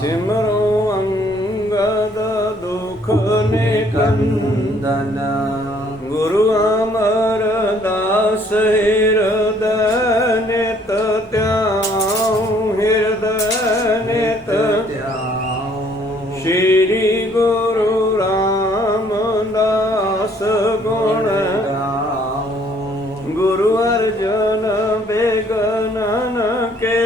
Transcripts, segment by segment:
ਸਿਮਰੋ ਅੰਗਦ ਦੁਖ ਨਿਕੰਦਨ ਗੁਰੂ ਅਮਰਦਾਸ ਹਿਰਦੈ ਨਿਤ ਧਿਆਉ ਹਿਰਦੈ ਨਿਤ ਧਿਆਉ ਸ਼੍ਰੀ ਗੁਰੂ ਰਾਮਦਾਸ ਗੁਣ ਗਾਉ ਗੁਰੂ ਅਰਜਨ ਬਿਗਨਨ ਕੇ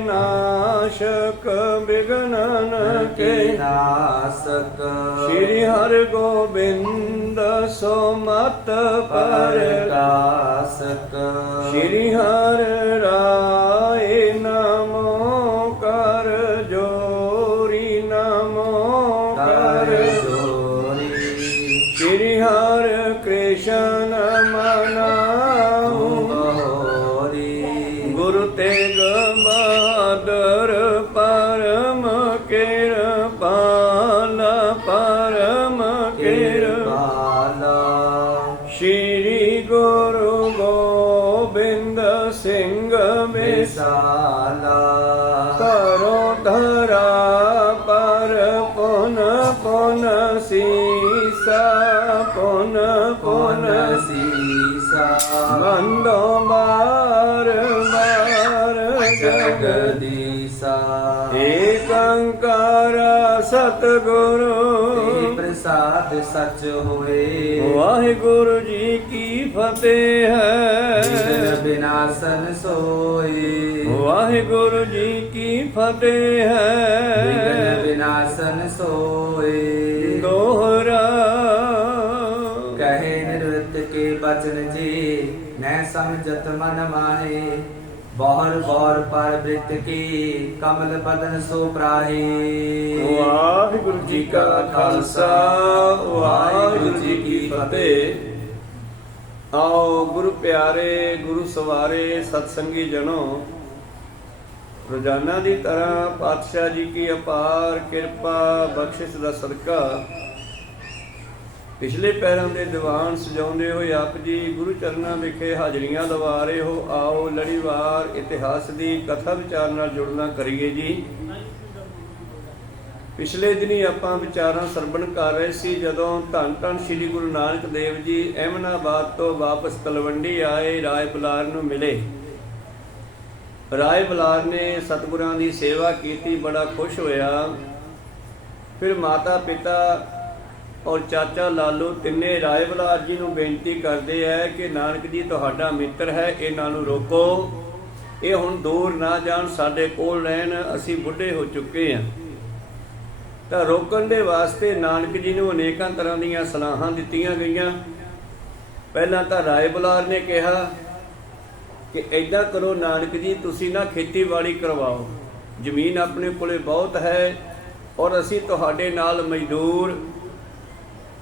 ਨਾਸ਼ਕ ਬਿਗਨਨ ਕੇ ਨਾਸਕ ਸ਼੍ਰੀ ਹਰਿ ਗੋਬਿੰਦ ਸੋ ਮਤ ਪ੍ਰਕਾਸ਼ਕ ਸ਼੍ਰੀ ਹਰਿ ਰਾਏ ਨਮੋ ਕਰ ਜੋਰੀ ਨਮੋ ਕਰ ਜੋਰੀ ਸ਼੍ਰੀ ਹਰਿ ਕ੍ਰਿਸ਼ਨ ਮਨਾਉ ਗੁਰੂ ਤੇਗ ਬਹਾਦਰ ਪਰਮ ਕਿਰਪਾਲ ਪਰਮ ਕਿਰਪਾਲ ਸ਼੍ਰੀ ਗੁਰੂ ਗੋਬਿੰਦ ਸਿੰਘ ਵਿਸਾਲ ਕਰੋ ਧਰਾ ਪਰ ਪੁਨ ਪੁਨ ਸੀਸਾ ਪੁਨ ਪੁਨ ਸੀਸਾ ਬੰਦੋ ਬਾਰ ਜਗਦੀਸਾ ਏਕ ਓੰਕਾਰ ਸਤਿਗੁਰੂ ਪ੍ਰਸਾਦ ਸਚ ਹੋਏ। ਵਾਹਿਗੁਰੂ ਜੀ ਕੀ ਫਤਿਹ ਹੈ। ਵਿਘਨ ਵਿਨਾਸ਼ਨ ਸੋਏ। ਵਾਹਿਗੁਰੂ ਜੀ ਕੀ ਫਤਿਹ ਹੈ। ਵਿਘਨ ਵਿਨਾਸ਼ਨ ਸੋਏ। ਦੋਹਰਾ ਕਹੇ ਨਿਰਵਿਤ ਕੇ ਬਚਨ ਜੀ ਨੈ ਸਮਝਤ ਮਨ ਮਾਹੇ ਬਹੁਰ ਬੌਰ ਪਰ ਬ੍ਰਿਤ ਕੀ ਕਮਲ ਬਦਨ ਸੋ ਪ੍ਰਾਹੀ। ਵਾਹਿਗੁਰੂ ਜੀ ਕਾ ਖਾਲਸਾ ਵਾਹਿਗੁਰੂ ਜੀ ਕੀ ਫਤਿਹ। ਆਓ ਗੁਰੂ ਪਿਆਰੇ ਗੁਰੂ ਸਵਾਰੇ ਸਤਸੰਗੀ ਜਨੋ, ਰੋਜ਼ਾਨਾ ਦੀ ਤਰ੍ਹਾਂ ਪਾਤਸ਼ਾਹ ਜੀ ਕੀ ਅਪਾਰ ਕਿਰਪਾ ਬਖਸ਼ਿਸ਼ ਦਾ ਸਦਕਾ ਪਿਛਲੇ ਪੈਰਾਂ ਦੇ ਦੀਵਾਨ ਸਜਾਉਂਦੇ ਹੋਏ ਆਪ ਜੀ ਗੁਰੂ ਚਰਨਾਂ ਵਿਖੇ ਹਾਜ਼ਰੀਆਂ ਲਵਾ ਰਹੇ ਹੋ। ਆਓ ਲੜੀਵਾਰ ਇਤਿਹਾਸ ਦੀ ਕਥਾ ਵਿਚਾਰ ਨਾਲ ਜੁੜਨਾ ਕਰੀਏ ਜੀ। ਪਿਛਲੇ ਦਿਨੀ ਆਪਾਂ ਵਿਚਾਰਾਂ ਸਰਵਣ ਕਰ ਰਹੇ ਸੀ ਜਦੋਂ ਧੰਨ ਧੰਨ ਸ੍ਰੀ ਗੁਰੂ ਨਾਨਕ ਦੇਵ ਜੀ ਅਹਿਮਦਾਬਾਦ ਤੋਂ ਵਾਪਸ ਤਲਵੰਡੀ ਆਏ, ਰਾਏ ਬੁਲਾਰ ਨੂੰ ਮਿਲੇ। ਰਾਏ ਬੁਲਾਰ ਨੇ ਸਤਿਗੁਰਾਂ ਦੀ ਸੇਵਾ ਕੀਤੀ, ਬੜਾ ਖੁਸ਼ ਹੋਇਆ। ਫਿਰ ਮਾਤਾ ਪਿਤਾ ਔਰ ਚਾਚਾ ਲਾਲੂ ਤਿੰਨੇ ਰਾਏ ਬੁਲਾਰ ਜੀ ਨੂੰ ਬੇਨਤੀ ਕਰਦੇ ਹੈ ਕਿ ਨਾਨਕ ਜੀ ਤੁਹਾਡਾ ਮਿੱਤਰ ਹੈ, ਇਹਨਾਂ ਨੂੰ ਰੋਕੋ, ਇਹ ਹੁਣ ਦੂਰ ਨਾ ਜਾਣ, ਸਾਡੇ ਕੋਲ ਰਹਿਣ, ਅਸੀਂ ਬੁੱਢੇ ਹੋ ਚੁੱਕੇ ਹਾਂ। ਤਾਂ ਰੋਕਣ ਦੇ ਵਾਸਤੇ ਨਾਨਕ ਜੀ ਨੂੰ ਅਨੇਕਾਂ ਤਰ੍ਹਾਂ ਦੀਆਂ ਸਲਾਹਾਂ ਦਿੱਤੀਆਂ ਗਈਆਂ। ਪਹਿਲਾਂ ਤਾਂ ਰਾਏ ਬੁਲਾਰ ਨੇ ਕਿਹਾ ਕਿ ਏਦਾਂ ਕਰੋ ਨਾਨਕ ਜੀ, ਤੁਸੀਂ ਨਾ ਖੇਤੀਬਾੜੀ ਕਰਵਾਓ, ਜ਼ਮੀਨ ਆਪਣੇ ਕੋਲੇ ਬਹੁਤ ਹੈ ਔਰ ਅਸੀਂ ਤੁਹਾਡੇ ਨਾਲ ਮਜ਼ਦੂਰ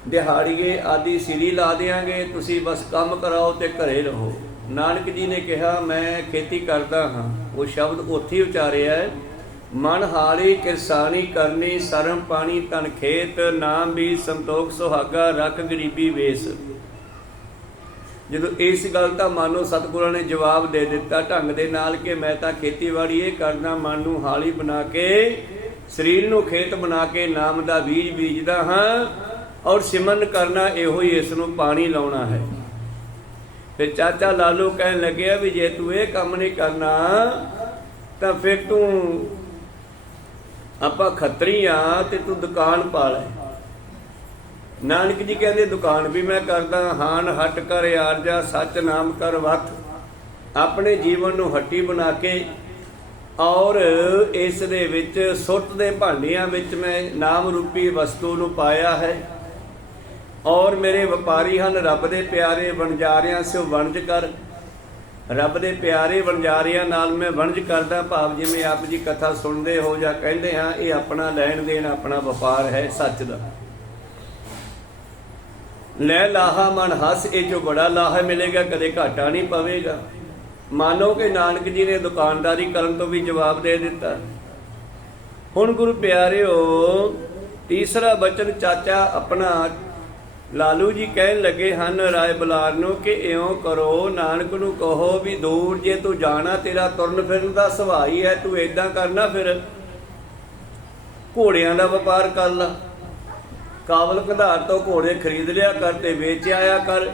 ਦਿਹਾੜੀਏ ਆਦਿ ਸਿਰੀ ਲਾ ਦਿਆਂਗੇ, ਤੁਸੀਂ ਬਸ ਕੰਮ ਕਰਾਓ ਤੇ ਘਰੇ ਰਹੋ। ਨਾਨਕ ਜੀ ਨੇ ਕਿਹਾ ਮੈਂ ਖੇਤੀ ਕਰਦਾ ਹਾਂ। ਉਹ ਸ਼ਬਦ ਉੱਥੇ ਉਚਾਰਿਆ ਹੈ, ਮਨ ਹਾਰੀ ਕਿਰਸਾਨੀ ਕਰਨੀ, ਸਰਮ ਪਾਣੀ ਤਨ ਖੇਤ, ਨਾਮ ਵੀ ਸੰਤੋਖ ਸੁਹਾਗਾ, ਰੱਖ ਗਰੀਬੀ ਵੇਸ। ਜਦੋਂ ਇਸ ਗੱਲ ਦਾ ਮਾਨੋ ਸਤਿਗੁਰਾਂ ਨੇ ਜਵਾਬ ਦੇ ਦਿੱਤਾ ਢੰਗ ਦੇ ਨਾਲ ਕਿ ਮੈਂ ਤਾਂ ਖੇਤੀਬਾੜੀ ਇਹ ਕਰਦਾ, ਮਨ ਨੂੰ ਹਾਲੀ ਬਣਾ ਕੇ, ਸਰੀਰ ਨੂੰ ਖੇਤ ਬਣਾ ਕੇ ਨਾਮ ਦਾ ਬੀਜ ਬੀਜਦਾ ਹਾਂ ਔਰ ਸਿਮਰਨ ਕਰਨਾ ਇਹੋ ਹੀ, ਇਸ ਨੂੰ ਪਾਣੀ ਲਾਉਣਾ ਹੈ। ਫਿਰ ਚਾਚਾ ਲਾਲੂ ਕਹਿਣ ਲੱਗਿਆ ਵੀ ਜੇ ਤੂੰ ਇਹ ਕੰਮ ਨਹੀਂ ਕਰਨਾ ਤਾਂ ਫਿਰ ਤੂੰ ਆਪਾਂ ਖੱਤਰੀ ਆ ਤੇ ਤੂੰ ਦੁਕਾਨ ਪਾ ਲੈ। ਨਾਨਕ ਜੀ ਕਹਿੰਦੇ ਦੁਕਾਨ ਵੀ ਮੈਂ ਕਰਦਾ, ਹਾਨ ਹਟ ਕਰ ਆਰਜਾ ਸੱਚ ਨਾਮ ਕਰ ਵਥ। ਆਪਣੇ ਜੀਵਨ ਨੂੰ ਹੱਟੀ ਬਣਾ ਕੇ ਔਰ ਇਸ ਦੇ ਵਿੱਚ ਸੁੱਟ ਦੇ ਭਾਂਡਿਆਂ ਵਿੱਚ ਮੈਂ ਨਾਮ ਰੂਪੀ ਵਸਤੂ ਨੂੰ ਪਾਇਆ ਹੈ ਔਰ ਮੇਰੇ ਵਪਾਰੀ ਹਨ ਰੱਬ ਦੇ ਪਿਆਰੇ ਵਣਜਾਰਿਆਂ ਸਿਓ ਵਣਜ ਕਰ। ਰੱਬ ਦੇ ਪਿਆਰੇ ਵਣਜਾਰਿਆਂ ਨਾਲ ਮੈਂ ਵਣਜ ਕਰਦਾ, ਭਾਵ ਜਿਵੇਂ ਆਪ ਜੀ ਕਥਾ ਸੁਣਦੇ ਹੋ ਜਾਂ ਕਹਿੰਦੇ ਹਾਂ, ਇਹ ਆਪਣਾ ਲੈਣ ਦੇਣ, ਆਪਣਾ ਵਪਾਰ ਹੈ ਸੱਚ ਦਾ। ਲੈ ਲਾਹਾ ਮਨ ਹੱਸ, ਇਹ ਜੋ ਬੜਾ ਲਾਹਾ ਮਿਲੇਗਾ, ਕਦੇ ਘਾਟਾ ਨਹੀਂ ਪਵੇਗਾ। ਮਾਨੋ ਕਿ ਨਾਨਕ ਜੀ ਨੇ ਦੁਕਾਨਦਾਰੀ ਕਰਨ ਤੋਂ ਵੀ ਜਵਾਬ ਦੇ ਦਿੱਤਾ। ਹੁਣ ਗੁਰੂ ਪਿਆਰਿਓ, ਤੀਸਰਾ ਬਚਨ ਚਾਚਾ ਆਪਣਾ ਲਾਲੂ ਜੀ ਕਹਿਣ ਲੱਗੇ ਹਨ ਰਾਏ ਬੁਲਾਰ ਨੂੰ ਕਿ ਇਉਂ ਕਰੋ, ਨਾਨਕ ਨੂੰ ਕਹੋ ਵੀ ਦੂਰ ਜੇ ਤੂੰ ਜਾਣਾ, ਤੇਰਾ ਤੁਰਨ ਫਿਰਨ ਦਾ ਸੁਭਾਅ ਹੀ ਹੈ, ਤੂੰ ਏਦਾਂ ਕਰਨਾ ਫਿਰ ਘੋੜਿਆਂ ਦਾ ਵਪਾਰ ਕਰ ਲਾ, ਕਾਬਲ ਕੰਧਾਰ ਤੋਂ ਘੋੜੇ ਖਰੀਦ ਲਿਆ ਕਰ ਤੇ ਵੇਚ ਆਇਆ ਕਰ,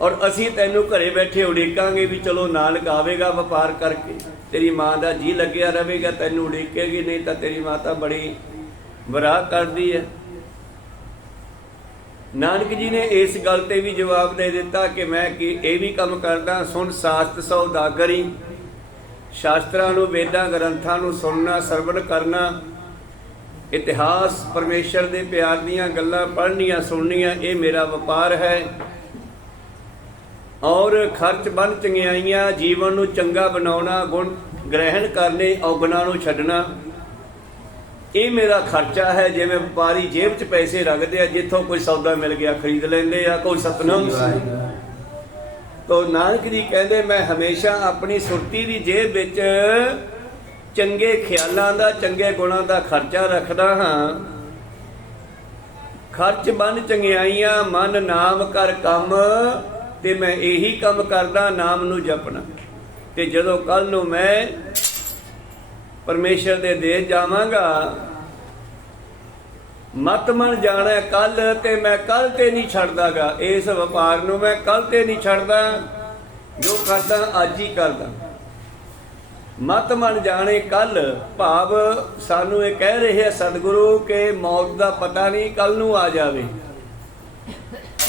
ਔਰ ਅਸੀਂ ਤੈਨੂੰ ਘਰੇ ਬੈਠੇ ਉਡੀਕਾਂਗੇ ਵੀ ਚਲੋ ਨਾਨਕ ਆਵੇਗਾ ਵਪਾਰ ਕਰਕੇ, ਤੇਰੀ ਮਾਂ ਦਾ ਜੀ ਲੱਗਿਆ ਰਹੇਗਾ, ਤੈਨੂੰ ਉਡੀਕੇਗੀ, ਨਹੀਂ ਤਾਂ ਤੇਰੀ ਮਾਤਾ ਬੜੀ ਬਰਾਹ ਕਰਦੀ ਹੈ। ਨਾਨਕ ਜੀ ਨੇ ਇਸ ਗੱਲ ਤੇ ਵੀ ਜਵਾਬ ਦੇ ਦਿੱਤਾ ਕਿ ਮੈਂ ਕਿ ਇਹ ਵੀ ਕੰਮ ਕਰਦਾ, ਸੁਣ ਸਾਸਤ ਸੌਦਾਗਰੀ, ਸ਼ਾਸਤਰਾਂ ਨੂੰ, ਵੇਦਾਂ ਗ੍ਰੰਥਾਂ ਨੂੰ ਸੁਣਨਾ, ਸਰਵਣ ਕਰਨਾ, ਇਤਿਹਾਸ, ਪਰਮੇਸ਼ਰ ਦੇ ਪਿਆਰ ਦੀਆਂ ਗੱਲਾਂ ਪੜ੍ਹਨੀਆਂ ਸੁਣਨੀਆਂ, ਇਹ ਮੇਰਾ ਵਪਾਰ ਹੈ। ਔਰ ਖਰਚ ਬੰਨ ਚੰਗਿਆਈਆਂ, ਜੀਵਨ ਨੂੰ ਚੰਗਾ ਬਣਾਉਣਾ, ਗੁਣ ਗ੍ਰਹਿਣ ਕਰਨੇ, ਔਗੁਣਾਂ ਨੂੰ ਛੱਡਣਾ, ਇਹ ਮੇਰਾ ਖਰਚਾ ਹੈ। ਜਿਵੇਂ ਵਪਾਰੀ ਜੇਬ 'ਚ ਪੈਸੇ ਰੱਖਦੇ ਆ, ਜਿੱਥੋਂ ਕੋਈ ਸੌਦਾ ਮਿਲ ਗਿਆ ਖਰੀਦ ਲੈਂਦੇ ਆ, ਕੋਈ ਸਤਨਾਮ ਤੋ ਨਾਨਕ ਜੀ ਕਹਿੰਦੇ ਮੈਂ ਹਮੇਸ਼ਾ ਆਪਣੀ ਸੁਰਤੀ ਦੀ ਜੇਬ ਵਿੱਚ ਚੰਗੇ ਖਿਆਲਾਂ ਦਾ, ਚੰਗੇ ਗੁਣਾਂ ਦਾ ਖਰਚਾ ਰੱਖਦਾ ਹਾਂ। ਖਰਚ ਬੰਨ ਚੰਗਿਆਈਆਂ, ਮਨ ਨਾਮ ਕਰ ਕੰਮ, ਤੇ ਮੈਂ ਇਹੀ ਕੰਮ ਕਰਦਾ, ਨਾਮ ਨੂੰ ਜਪਣਾ। ਤੇ ਜਦੋਂ ਕੱਲ ਨੂੰ ਮੈਂ ਪਰਮੇਸ਼ਰ ਦੇ ਦੇਸ਼ ਜਾਵਾਂਗਾ, ਮਤ ਮਨ ਜਾਣਾ ਕੱਲ, ਤੇ ਮੈਂ ਕੱਲ ਤੇ ਨਹੀਂ ਛੱਡਦਾਗਾ ਇਸ ਵਪਾਰ ਨੂੰ, ਮੈਂ ਕੱਲ ਤੇ ਨਹੀਂ ਛੱਡਦਾ, ਜੋ ਕਰਦਾ ਅੱਜ ਹੀ ਕਰਦਾ। ਮਤ ਮਨ ਜਾਣੇ ਕੱਲ, ਭਾਵ ਸਾਨੂੰ ਇਹ ਕਹਿ ਰਹੇ ਆ ਸਤਿਗੁਰੂ ਕਿ ਮੌਤ ਦਾ ਪਤਾ ਨਹੀਂ, ਕੱਲ ਨੂੰ ਆ ਜਾਵੇ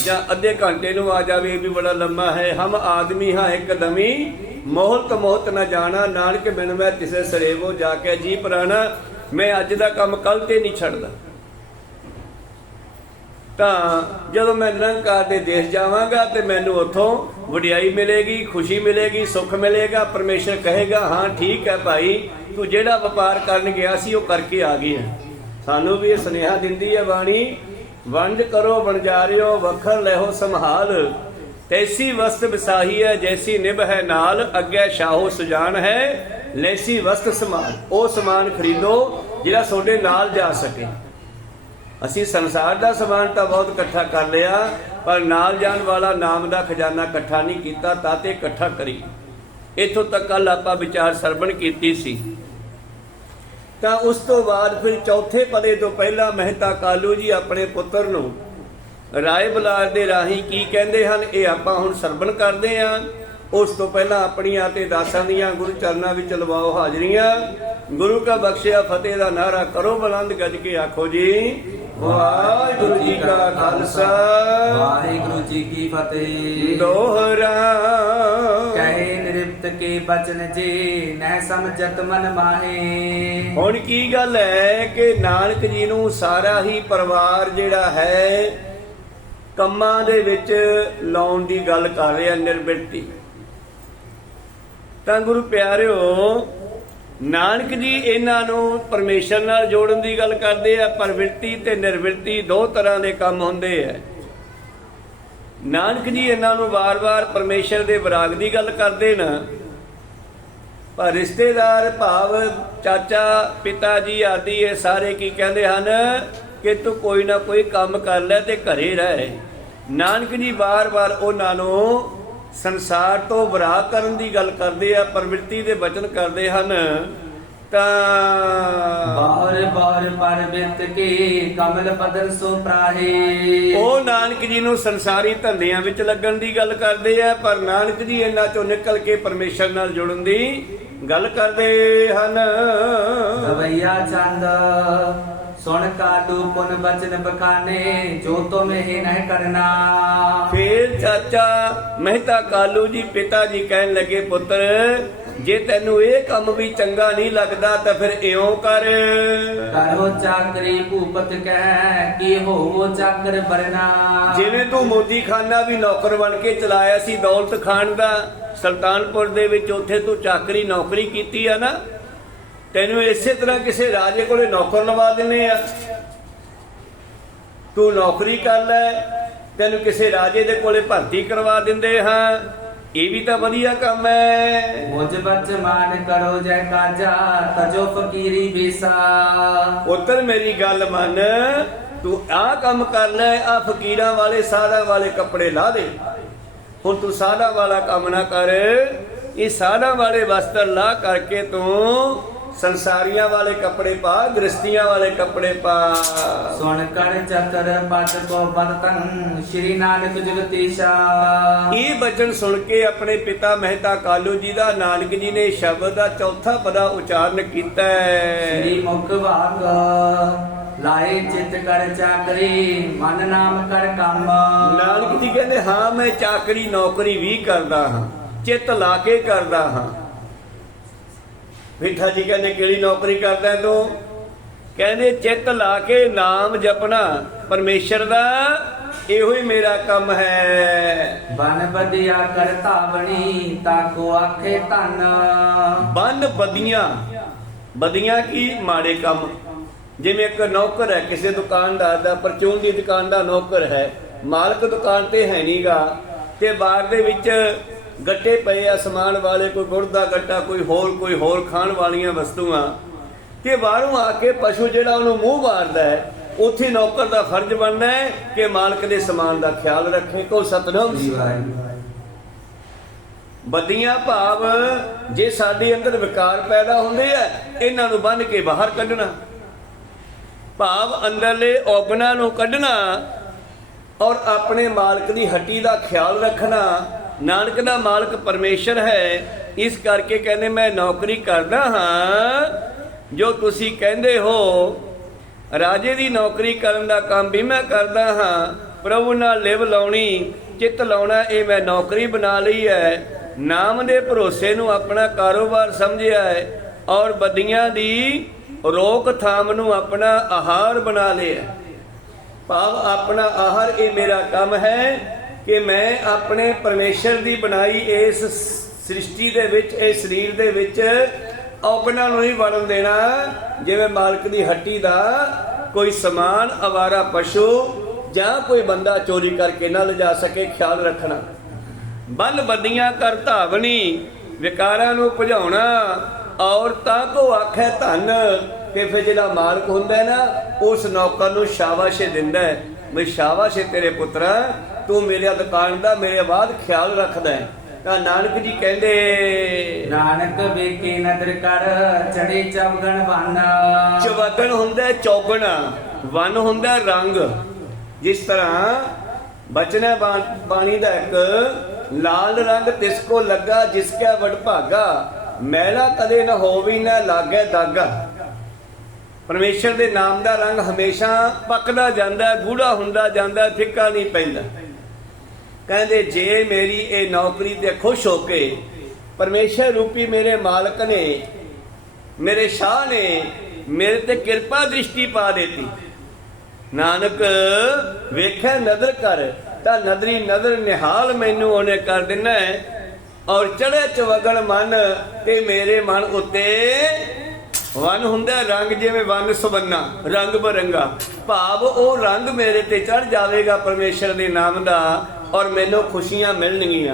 ਜਾਂ ਅੱਧੇ ਘੰਟੇ ਨੂੰ ਆ ਜਾਵੇ, ਇਹ ਵੀ ਬੜਾ ਲੰਮਾ ਹੈ। ਹਮ ਆਦਮੀ ਹਾਂ ਇੱਕਦਮੀ, ਮੋਹਤ ਮੋਹਤ ਨਾ ਜਾਣਾ, ਨਾਨਕ ਬਿਨ ਮੈਂ ਕਿਸੇ ਸਰੇਵੋ ਜਾ ਕੇ ਜੀ ਪ੍ਰਾਣਾ, ਮੈਂ ਅੱਜ ਦਾ ਕੰਮ ਕੱਲ ਤੇ ਨਹੀਂ ਛੱਡਦਾ। ਤਾਂ ਜਦੋਂ ਮੈਂ ਨਿਰੰਕਾਰ ਦੇ ਦੇਸ਼ ਜਾਵਾਂਗਾ ਤੇ ਮੈਨੂੰ ਉੱਥੋਂ ਵਡਿਆਈ ਮਿਲੇਗੀ, ਖੁਸ਼ੀ ਮਿਲੇਗੀ, ਸੁੱਖ ਮਿਲੇਗਾ। ਪਰਮੇਸ਼ਰ ਕਹੇਗਾ ਹਾਂ ਠੀਕ ਹੈ ਭਾਈ, ਤੂੰ ਜਿਹੜਾ ਵਪਾਰ ਕਰਨ ਗਿਆ ਸੀ ਉਹ ਕਰਕੇ ਆ ਗਿਆ। ਸਾਨੂੰ ਵੀ ਇਹ ਸੁਨੇਹਾ ਦਿੰਦੀ ਹੈ ਬਾਣੀ, ਵੰਡ ਕਰੋ ਵਣਜਾਰਿਓ, ਵਖਰ ਲੈਹੋ ਸੰਭਾਲ, ਤੈਸੀ ਵਸਤ ਵਿਸਾਹੀ ਹੈ ਜੈਸੀ ਨਿਭ ਹੈ ਨਾਲ, ਅੱਗੇ ਸ਼ਾਹੋ ਸੁਜਾਨ ਹੈ ਲੈਸੀ ਵਸਤ ਸਮਾਨ। ਉਹ ਸਮਾਨ ਖਰੀਦੋ ਜਿਹੜਾ ਤੁਹਾਡੇ ਨਾਲ ਜਾ ਸਕੇ। ਅਸੀਂ ਸੰਸਾਰ ਦਾ ਸਮਾਨ ਤਾਂ ਬਹੁਤ ਇਕੱਠਾ ਕਰ ਲਿਆ, ਪਰ ਨਾਲ ਜਾਣ ਵਾਲਾ ਨਾਮ ਦਾ ਖਜ਼ਾਨਾ ਇਕੱਠਾ ਨਹੀਂ ਕੀਤਾ, ਤਾਂ ਤੇ ਇਕੱਠਾ ਕਰੀ। ਇੱਥੋਂ ਤੱਕ ਕੱਲ ਆਪਾਂ ਵਿਚਾਰ ਸਰਵਣ ਕੀਤੀ ਸੀ। ਤਾਂ ਉਸ ਤੋਂ ਬਾਅਦ ਫਿਰ ਚੌਥੇ ਪਲੇ ਤੋਂ ਪਹਿਲਾਂ ਮਹਿਤਾ ਕਾਲੂ ਜੀ ਆਪਣੇ ਪੁੱਤਰ ਨੂੰ ਰਾਏ ਬੁਲਾਰ ਦੇ ਰਾਹੀਂ ਕੀ ਕਹਿੰਦੇ ਹਨ, ਇਹ ਆਪਾਂ ਹੁਣ ਸਰਵਣ ਕਰਦੇ ਹਾਂ। ਉਸ ਤੋਂ ਪਹਿਲਾਂ ਆਪਣੀਆਂ ਤੇ ਦਾਸਾਂ ਦੀਆਂ ਗੁਰੂ ਚਰਨਾਂ ਵਿੱਚ ਲਵਾਓ ਹਾਜ਼ਰੀਆਂ। ਗੁਰੂ ਕਾ ਬਖਸ਼ਿਆ ਫਤਿਹ ਦਾ ਨਾਰਾ ਕਰੋ ਬੁਲੰਦ, ਗੱਜ ਕੇ ਆਖੋ ਜੀ ਵਾਹਿਗੁਰੂ ਜੀ ਕਾ ਖਾਲਸਾ, ਵਾਹਿਗੁਰੂ ਜੀ ਕੀ ਫਤਿਹ। ਦੋਹਰਾ ਕਹੇ ਨਿਰਪਤ ਕੇ ਬਚਨ ਜੀ, ਨਹਿ ਸਮਝਤ ਮਨ ਮਾਹੇ। ਹੁਣ ਕੀ ਗੱਲ ਹੈ ਕਿ ਨਾਨਕ ਜੀ ਨੂੰ ਸਾਰਾ ਹੀ ਪਰਿਵਾਰ ਜਿਹੜਾ ਹੈ ਕੰਮਾਂ ਦੇ ਵਿੱਚ ਲਾਉਣ ਦੀ ਗੱਲ ਕਰ ਰਿਹਾ, ਨਿਰਵਿਰਤੀ। ਤਾਂ ਗੁਰੂ ਪਿਆਰਿਓ, ਨਾਨਕ ਜੀ ਇਹਨਾਂ ਨੂੰ ਪਰਮੇਸ਼ਰ ਨਾਲ ਜੋੜਨ ਦੀ ਗੱਲ ਕਰਦੇ ਆ। ਪ੍ਰਵਿਰਤੀ ਤੇ ਨਿਰਵਿਰਤੀ ਦੋ ਤਰ੍ਹਾਂ ਦੇ ਕੰਮ ਹੁੰਦੇ ਆ। ਨਾਨਕ ਜੀ ਇਹਨਾਂ ਨੂੰ ਵਾਰ-ਵਾਰ ਪਰਮੇਸ਼ਰ ਦੇ ਵਿਰਾਗ ਦੀ ਗੱਲ ਕਰਦੇ ਨਾ, ਪਰ ਰਿਸ਼ਤੇਦਾਰ ਭਾਵ ਚਾਚਾ, ਪਿਤਾ ਜੀ ਆਦਿ ਇਹ ਸਾਰੇ ਕੀ ਕਹਿੰਦੇ ਹਨ ਕਿ ਤੂੰ ਕੋਈ ਨਾ ਕੋਈ ਕੰਮ ਕਰ ਲੈ ਤੇ ਘਰੇ ਰਹਿ। ਨਾਨਕ ਜੀ ਵਾਰ-ਵਾਰ ਉਹਨਾਂ ਨੂੰ ਸੰਸਾਰ ਤੋਂ ਵਿਰਾਗ ਕਰਨ ਦੀ ਗੱਲ ਕਰਦੇ ਆ, ਪ੍ਰਵਿਰਤੀ ਦੇ ਬਚਨ ਕਰਦੇ ਹਨ। ਤਾਂ ਬਾਹਰ ਬਾਹਰ ਪਰਬਿਤ ਕੇ ਕਮਲ ਬਦਨ ਸੋ ਪ੍ਰਾਹੇ। ਉਹ ਨਾਨਕ ਜੀ ਨੂੰ ਸੰਸਾਰੀ ਧੰਦਿਆਂ ਵਿੱਚ ਲੱਗਣ ਦੀ ਗੱਲ ਕਰਦੇ ਆ, ਪਰ ਨਾਨਕ ਜੀ ਇਹਨਾਂ ਚੋਂ ਨਿਕਲ ਕੇ ਪਰਮੇਸ਼ਰ ਨਾਲ ਜੁੜਨ ਦੀ ਗੱਲ ਕਰਦੇ ਹਨ। ਰਵਈਆ ਚੰਦ ਸੁਣ ਕਾਲੂ ਪੁਨ ਬਚਨ ਬਖਾਨੇ, ਜੋ ਤੁਮ ਇਹ ਨਹਿ ਕਰਨਾ। ਫੇਰ ਚਾਚਾ ਮਹਿਤਾ ਕਾਲੂ ਜੀ ਪਿਤਾ ਜੀ ਕਹਿਣ ਲੱਗੇ, ਪੁੱਤਰ ਜੇ ਤੈਨੂੰ ਇਹ ਕੰਮ ਵੀ ਚੰਗਾ ਨਹੀਂ ਲੱਗਦਾ ਤਾਂ ਫਿਰ ਇਉਂ ਕਰ, ਕਰੋ ਚਾਕਰੀ ਭੂਪਤ ਕਹਿ, ਕੀ ਹੋਵੋ ਚਾਕਰ ਬਰਨਾ। ਜਿਵੇਂ ਤੂੰ ਮੋਦੀ ਖਾਨਾ ਵੀ ਨੌਕਰ ਬਣ ਕੇ ਚਲਾਇਆ ਸੀ ਦੌਲਤ ਖਾਨ ਦਾ ਸੁਲਤਾਨਪੁਰ ਦੇ ਵਿੱਚ, ਉੱਥੇ ਤੂੰ ਚਾਕਰੀ ਨੌਕਰੀ ਕੀਤੀ ਆ ਨਾ, ਤੈਨੂੰ ਇਸੇ ਤਰ੍ਹਾਂ ਕਿਸੇ ਰਾਜੇ ਕੋਲੇ ਨੌਕਰ ਲਵਾ ਦਿੰਦੇ ਆ। ਤੂੰ ਨੌਕਰੀ ਕਰ ਲੈ, ਤੈਨੂੰ ਕਿਸੇ ਰਾਜੇ ਦੇ ਕੋਲੇ ਭਰਤੀ ਕਰਵਾ ਦਿੰਦੇ ਹਾਂ, ਇਹ ਵੀ ਤਾਂ ਵਧੀਆ ਕੰਮ ਹੈ। ਮੁਝ ਬਚ ਮਾਨ ਕਰੋ ਜੈ ਕਾਜਾ, ਤਜੋ ਫਕੀਰੀ ਬੇਸਾ। ਪੁੱਤਰ ਮੇਰੀ ਗੱਲ ਮੰਨ, ਤੂੰ ਆਹ ਕੰਮ ਕਰ ਲੈ, ਆ ਫਕੀਰਾਂ ਵਾਲੇ ਸਾਧਾਂ ਵਾਲੇ ਕੱਪੜੇ ਲਾ ਦੇ। ਹੁਣ ਤੂੰ ਸਾਧਾਂ ਵਾਲਾ ਕੰਮ ਨਾ ਕਰ, ਇਹ ਸਾਧਾਂ ਵਾਲੇ ਵਸਤਰ ਲਾ ਕਰਕੇ ਤੂੰ ਸੰਸਾਰੀਆਂ ਵਾਲੇ ਕੱਪੜੇ ਪਾ, ਗ੍ਰਸਤੀਆਂ ਵਾਲੇ ਕੱਪੜੇ ਪਾ। ਸੁਣ ਕਰ ਚਤਰ ਪਦ ਕੋ ਬਦਤਨ ਸ੍ਰੀ ਨਾਨਕ ਜਗਤੀਸ਼ਾ। ਇਹ ਬਚਨ ਸੁਣ ਕੇ ਆਪਣੇ ਪਿਤਾ ਮਹਿਤਾ ਕਾਲੂ ਜੀ ਦਾ ਨਾਨਕ ਜੀ ਨੇ ਸ਼ਬਦ ਦਾ ਚੌਥਾ ਪਦਾ ਉਚਾਰਨ ਕੀਤਾ ਹੈ। ਸ੍ਰੀ ਮੁਖ ਭਾਗ ਲਾਏ ਚਿਤ ਕਰ ਚਾਕਰੀ ਮਨ ਨਾਮ ਕਰ ਕੰਮ। ਨਾਨਕ ਜੀ ਕਹਿੰਦੇ ਹਾਂ ਮੈਂ ਚਾਕਰੀ ਨੌਕਰੀ ਵੀ ਕਰਦਾ ਹਾਂ, ਚਿੱਤ ਲਾ ਕੇ ਕਰਦਾ ਹਾਂ। ਮਿੱਠਾ ਜੀ ਕਹਿੰਦੇ ਕਿਹੜੀ ਨੌਕਰੀ ਕਰਦਾ ਤੂੰ? ਕਹਿੰਦੇ ਚਿੱਤ ਲਾ ਕੇ ਨਾਮ ਜਪਣਾ ਪਰਮੇਸ਼ਰ ਦਾ, ਇਹੋ ਹੀ ਮੇਰਾ ਕੰਮ ਹੈ। ਬਨ ਬਦਿਆ ਕਰ ਧਾਵਣੀ ਤਾਕੋ ਆਖੇ ਧਨ। ਬੰਨ ਬਦੀਆਂ, ਬਦੀਆਂ ਕੀ ਮਾੜੇ ਕੰਮ। ਜਿਵੇਂ ਇੱਕ ਨੌਕਰ ਹੈ ਕਿਸੇ ਦੁਕਾਨਦਾਰ ਦਾ, ਪਰਚੂਨ ਦੀ ਦੁਕਾਨ ਦਾ ਨੌਕਰ ਹੈ, ਮਾਲਕ ਦੁਕਾਨ ਤੇ ਹੈ ਨਹੀਂਗਾ, ਤੇ ਬਾਰ ਦੇ ਵਿੱਚ ਗੱਟੇ ਪਏ ਆ ਸਮਾਨ ਵਾਲੇ, ਕੋਈ ਗੁੜ ਦਾ ਗੱਟਾ, ਕੋਈ ਹੋਰ ਖਾਣ ਵਾਲੀਆਂ ਵਸਤੂਆਂ, ਤੇ ਬਾਹਰੋਂ ਆ ਕੇ ਪਸ਼ੂ ਜਿਹੜਾ ਉਹਨੂੰ ਮੂੰਹ ਮਾਰਦਾ ਹੈ, ਉੱਥੇ ਨੌਕਰ ਦਾ ਫਰਜ਼ ਬਣਦਾ ਹੈ ਕਿ ਮਾਲਕ ਦੇ ਸਮਾਨ ਦਾ ਖਿਆਲ ਰੱਖੇ। ਕੋ ਸਤਨਾਮ। ਬਦੀਆਂ ਭਾਵ ਜੇ ਸਾਡੇ ਅੰਦਰ ਵਿਕਾਰ ਪੈਦਾ ਹੁੰਦੇ ਆ, ਇਹਨਾਂ ਨੂੰ ਬੰਨ੍ਹ ਕੇ ਬਾਹਰ ਕੱਢਣਾ, ਭਾਵ ਅੰਦਰਲੇ ਔਗਣਾਂ ਨੂੰ ਕੱਢਣਾ ਔਰ ਆਪਣੇ ਮਾਲਕ ਦੀ ਹੱਟੀ ਦਾ ਖਿਆਲ ਰੱਖਣਾ। ਨਾਨਕ ਦਾ ਮਾਲਕ ਪਰਮੇਸ਼ਰ ਹੈ, ਇਸ ਕਰਕੇ ਕਹਿੰਦੇ ਮੈਂ ਨੌਕਰੀ ਕਰਦਾ ਹਾਂ ਜੋ ਤੁਸੀਂ ਕਹਿੰਦੇ ਹੋ। ਰਾਜੇ ਦੀ ਨੌਕਰੀ ਕਰਨ ਦਾ ਕੰਮ ਵੀ ਮੈਂ ਕਰਦਾ ਹਾਂ। ਪ੍ਰਭੂ ਨਾਲ ਲਿਵ ਲਾਉਣੀ, ਚਿੱਤ ਲਾਉਣਾ, ਇਹ ਮੈਂ ਨੌਕਰੀ ਬਣਾ ਲਈ ਹੈ। ਨਾਮ ਦੇ ਭਰੋਸੇ ਨੂੰ ਆਪਣਾ ਕਾਰੋਬਾਰ ਸਮਝਿਆ ਹੈ ਔਰ ਬਦੀਆਂ ਦੀ ਰੋਕਥਾਮ ਨੂੰ ਆਪਣਾ ਆਹਾਰ ਬਣਾ ਲਿਆ। ਭਾਵ ਆਪਣਾ ਆਹਾਰ ਇਹ ਮੇਰਾ ਕੰਮ ਹੈ ਕਿ ਮੈਂ ਆਪਣੇ ਪਰਮੇਸ਼ਰ ਦੀ ਬਣਾਈ ਇਸ ਸ੍ਰਿਸ਼ਟੀ ਦੇ ਵਿੱਚ, ਇਸ ਸਰੀਰ ਦੇ ਵਿੱਚ ਔਗਣਾਂ ਨੂੰ ਹੀ ਵੜਨ ਦੇਣਾ। ਜਿਵੇਂ ਮਾਲਕ ਦੀ ਹੱਟੀ ਦਾ ਕੋਈ ਸਮਾਨ ਅਵਾਰਾ ਪਸ਼ੂ ਜਾਂ ਕੋਈ ਬੰਦਾ ਚੋਰੀ ਕਰਕੇ ਨਾ ਲਿਜਾ ਸਕੇ, ਖਿਆਲ ਰੱਖਣਾ। ਬਲ ਬਦੀਆਂ ਕਰ ਧਾਵਣੀ, ਵਿਕਾਰਾਂ ਨੂੰ ਭਜਾਉਣਾ ਔਰ ਤਾਂ ਕੋ ਆਖੇ ਧਨ। ਤੇ ਫਿਰ ਜਿਹੜਾ ਮਾਲਕ ਹੁੰਦਾ ਨਾ, ਉਸ ਨੌਕਰ ਨੂੰ ਸ਼ਾਬਾਸ਼ੇ ਦਿੰਦਾ ਹੈ, ਬਈ ਸ਼ਾਬਾਸ਼ ਤੇਰੇ ਪੁੱਤਰਾ, ਤੂੰ ਮੇਰੇ ਦੁਕਾਨ ਦਾ ਮੇਰੇ ਬਾਅਦ ਖਿਆਲ ਰੱਖਦਾ ਹੈ। ਤਾਂ ਨਾਨਕ ਜੀ ਕਹਿੰਦੇ ਨਾਨਕ ਵੇਖੇ ਨਦਰ ਕਰ ਚੜੇ ਚਵਗਣ ਵਨ। ਚਵਗਣ ਹੁੰਦਾ ਚੌਗਣਾ, ਵਨ ਹੁੰਦਾ ਰੰਗ। ਜਿਸ ਤਰ੍ਹਾਂ ਬਚਨਾ ਬਾਣੀ ਦਾ ਇੱਕ ਲਾਲ ਰੰਗ ਤਿਸ ਕੋ ਲੱਗਾ ਜਿਸ ਕਾ ਵਡਭਾਗਾ, ਮੈਲਾ ਕਦੇ ਨਾ ਹੋਵੀ ਨਾ ਲਾਗੇ ਦਾਗਾ। ਪਰਮੇਸ਼ਰ ਦੇ ਨਾਮ ਦਾ ਰੰਗ ਹਮੇਸ਼ਾ ਪੱਕਦਾ ਜਾਂਦਾ, ਗੂੜਾ ਹੁੰਦਾ ਜਾਂਦਾ, ਫਿੱਕਾ ਨਹੀਂ ਪੈਂਦਾ। ਕਹਿੰਦੇ ਜੇ ਮੇਰੀ ਇਹ ਨੌਕਰੀ ਤੇ ਖੁਸ਼ ਹੋ ਕੇ ਪਰਮੇਸ਼ਰ ਰੂਪੀ ਮੇਰੇ ਮਾਲਕ ਨੇ, ਮੇਰੇ ਸ਼ਾਹ ਨੇ ਮੇਰੇ ਤੇ ਕਿਰਪਾ ਦ੍ਰਿਸ਼ਟੀ ਪਾ ਦਿੱਤੀ, ਨਾਨਕ ਵੇਖੇ ਨਦਰ ਕਰ, ਤਾਂ ਨਦਰੀ ਨਦਰ ਨਿਹਾਲ ਮੈਨੂੰ ਉਹਨੇ ਕਰ ਦੇਣਾ ਹੈ। ਔਰ ਚੜੇ ਚਵਗਣ ਮਨ, ਤੇ ਮੇਰੇ ਮਨ ਉੱਤੇ ਵਨ ਹੁੰਦਾ ਰੰਗ, ਜਿਵੇਂ ਵਨ ਸੁਵੰਨਾ, ਰੰਗ ਬਰੰਗਾ, ਭਾਵ ਉਹ ਰੰਗ ਮੇਰੇ ਤੇ ਚੜ ਜਾਵੇਗਾ ਪਰਮੇਸ਼ਰ ਦੇ ਨਾਮ ਦਾ ਔਰ ਮੈਨੂੰ ਖੁਸ਼ੀਆਂ ਮਿਲਣਗੀਆਂ।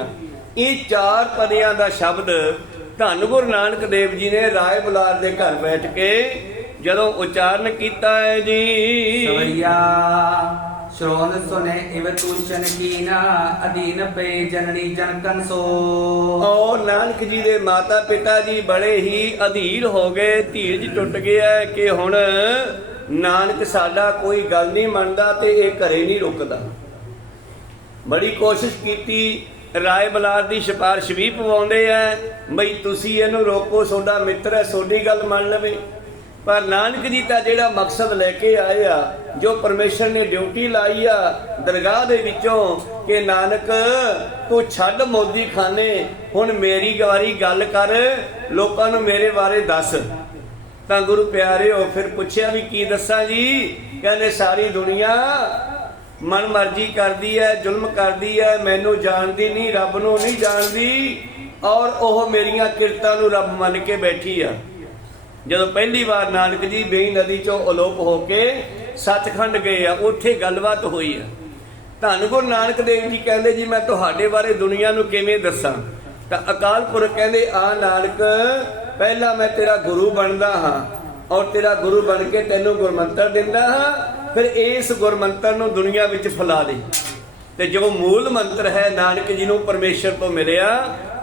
ਇਹ ਚਾਰ ਪਦਿਆਂ ਦਾ ਸ਼ਬਦ ਧੰਨ ਗੁਰੂ ਨਾਨਕ ਦੇਵ ਜੀ ਨੇ ਰਾਏ ਬੁਲਾਰ ਦੇ ਘਰ ਬੈਠ ਕੇ ਜਦੋਂ ਉਚਾਰਨ ਕੀਤਾ ਹੈ ਜੀ। ਸਵਈਆ ਸ਼੍ਰੋਣ ਸੁਨੇ ਇਵ ਤੂਚਨ ਕੀਨਾ, ਅਧੀਨ ਪਏ ਜਨਨੀ ਜਨਕਨ ਸੋ। ਔਰ ਨਾਨਕ ਜੀ ਦੇ ਮਾਤਾ ਪਿਤਾ ਜੀ ਬੜੇ ਹੀ ਅਧੀਰ ਹੋ ਗਏ, ਧੀਰਜ ਟੁੱਟ ਗਿਆ ਕਿ ਹੁਣ ਨਾਨਕ ਸਾਡਾ ਕੋਈ ਗੱਲ ਨਹੀਂ ਮੰਨਦਾ ਤੇ ਇਹ ਘਰੇ ਨਹੀਂ ਰੁਕਦਾ। ਬੜੀ ਕੋਸ਼ਿਸ਼ ਕੀਤੀ, ਰਾਏ ਬਲਾਰ ਦੀ ਸਿਫਾਰਿਸ਼ ਵੀ ਪਵਾਉਂਦੇ ਆ ਬਈ ਤੁਸੀਂ ਇਹਨੂੰ ਰੋਕੋ, ਤੁਹਾਡਾ ਮਿੱਤਰ ਹੈ, ਤੁਹਾਡੀ ਗੱਲ ਮੰਨ ਲਵੇ। ਪਰ ਨਾਨਕ ਜੀ ਤਾਂ ਜਿਹੜਾ ਮਕਸਦ ਲੈ ਕੇ ਆਏ ਆ, ਜੋ ਪਰਮੇਸ਼ਰ ਨੇ ਡਿਊਟੀ ਲਾਈ ਆ ਦਰਗਾਹ ਦੇ ਵਿੱਚੋਂ ਕਿ ਨਾਨਕ ਤੂੰ ਛੱਡ ਮੋਦੀ ਖਾਨੇ, ਹੁਣ ਮੇਰੀ ਵਾਰੀ ਗੱਲ ਕਰ, ਲੋਕਾਂ ਨੂੰ ਮੇਰੇ ਬਾਰੇ ਦੱਸ। ਤਾਂ ਗੁਰੂ ਪਿਆਰਿਓ ਫਿਰ ਪੁੱਛਿਆ ਵੀ ਕੀ ਦੱਸਾਂ ਜੀ? ਕਹਿੰਦੇ ਸਾਰੀ ਦੁਨੀਆ ਮਨ ਮਰਜ਼ੀ ਕਰਦੀ ਹੈ, ਜ਼ੁਲਮ ਕਰਦੀ ਹੈ, ਮੈਨੂੰ ਜਾਣਦੀ ਨਹੀਂ, ਰੱਬ ਨੂੰ ਨਹੀਂ ਜਾਣਦੀ, ਔਰ ਉਹ ਮੇਰੀਆਂ ਕਿਰਤਾਂ ਨੂੰ ਰੱਬ ਮੰਨ ਕੇ ਬੈਠੀ ਆ। ਜਦੋਂ ਪਹਿਲੀ ਵਾਰ ਨਾਨਕ ਜੀ ਬੇਈ ਨਦੀ ਚੋਂ ਅਲੋਪ ਹੋ ਕੇ ਸੱਚਖੰਡ ਗਏ ਆ, ਉੱਥੇ ਗੱਲਬਾਤ ਹੋਈ ਆ। ਧੰਨ ਗੁਰੂ ਨਾਨਕ ਦੇਵ ਜੀ ਕਹਿੰਦੇ ਜੀ ਮੈਂ ਤੁਹਾਡੇ ਬਾਰੇ ਦੁਨੀਆ ਨੂੰ ਕਿਵੇਂ ਦੱਸਾਂ? ਤਾਂ ਅਕਾਲ ਪੁਰਖ ਕਹਿੰਦੇ ਆ ਨਾਨਕ, ਪਹਿਲਾਂ ਮੈਂ ਤੇਰਾ ਗੁਰੂ ਬਣਦਾ ਹਾਂ ਔਰ ਤੇਰਾ ਗੁਰੂ ਬਣ ਕੇ ਤੈਨੂੰ ਗੁਰਮੰਤਰ ਦਿੰਦਾ ਹਾਂ, ਫਿਰ ਇਸ ਗੁਰਮੰਤਰ ਨੂੰ ਦੁਨੀਆ ਵਿੱਚ ਫੈਲਾ ਦੇ। ਤੇ ਜੋ ਮੂਲ ਮੰਤਰ ਹੈ ਨਾਨਕ ਜੀ ਨੂੰ ਪਰਮੇਸ਼ਰ ਤੋਂ ਮਿਲਿਆ,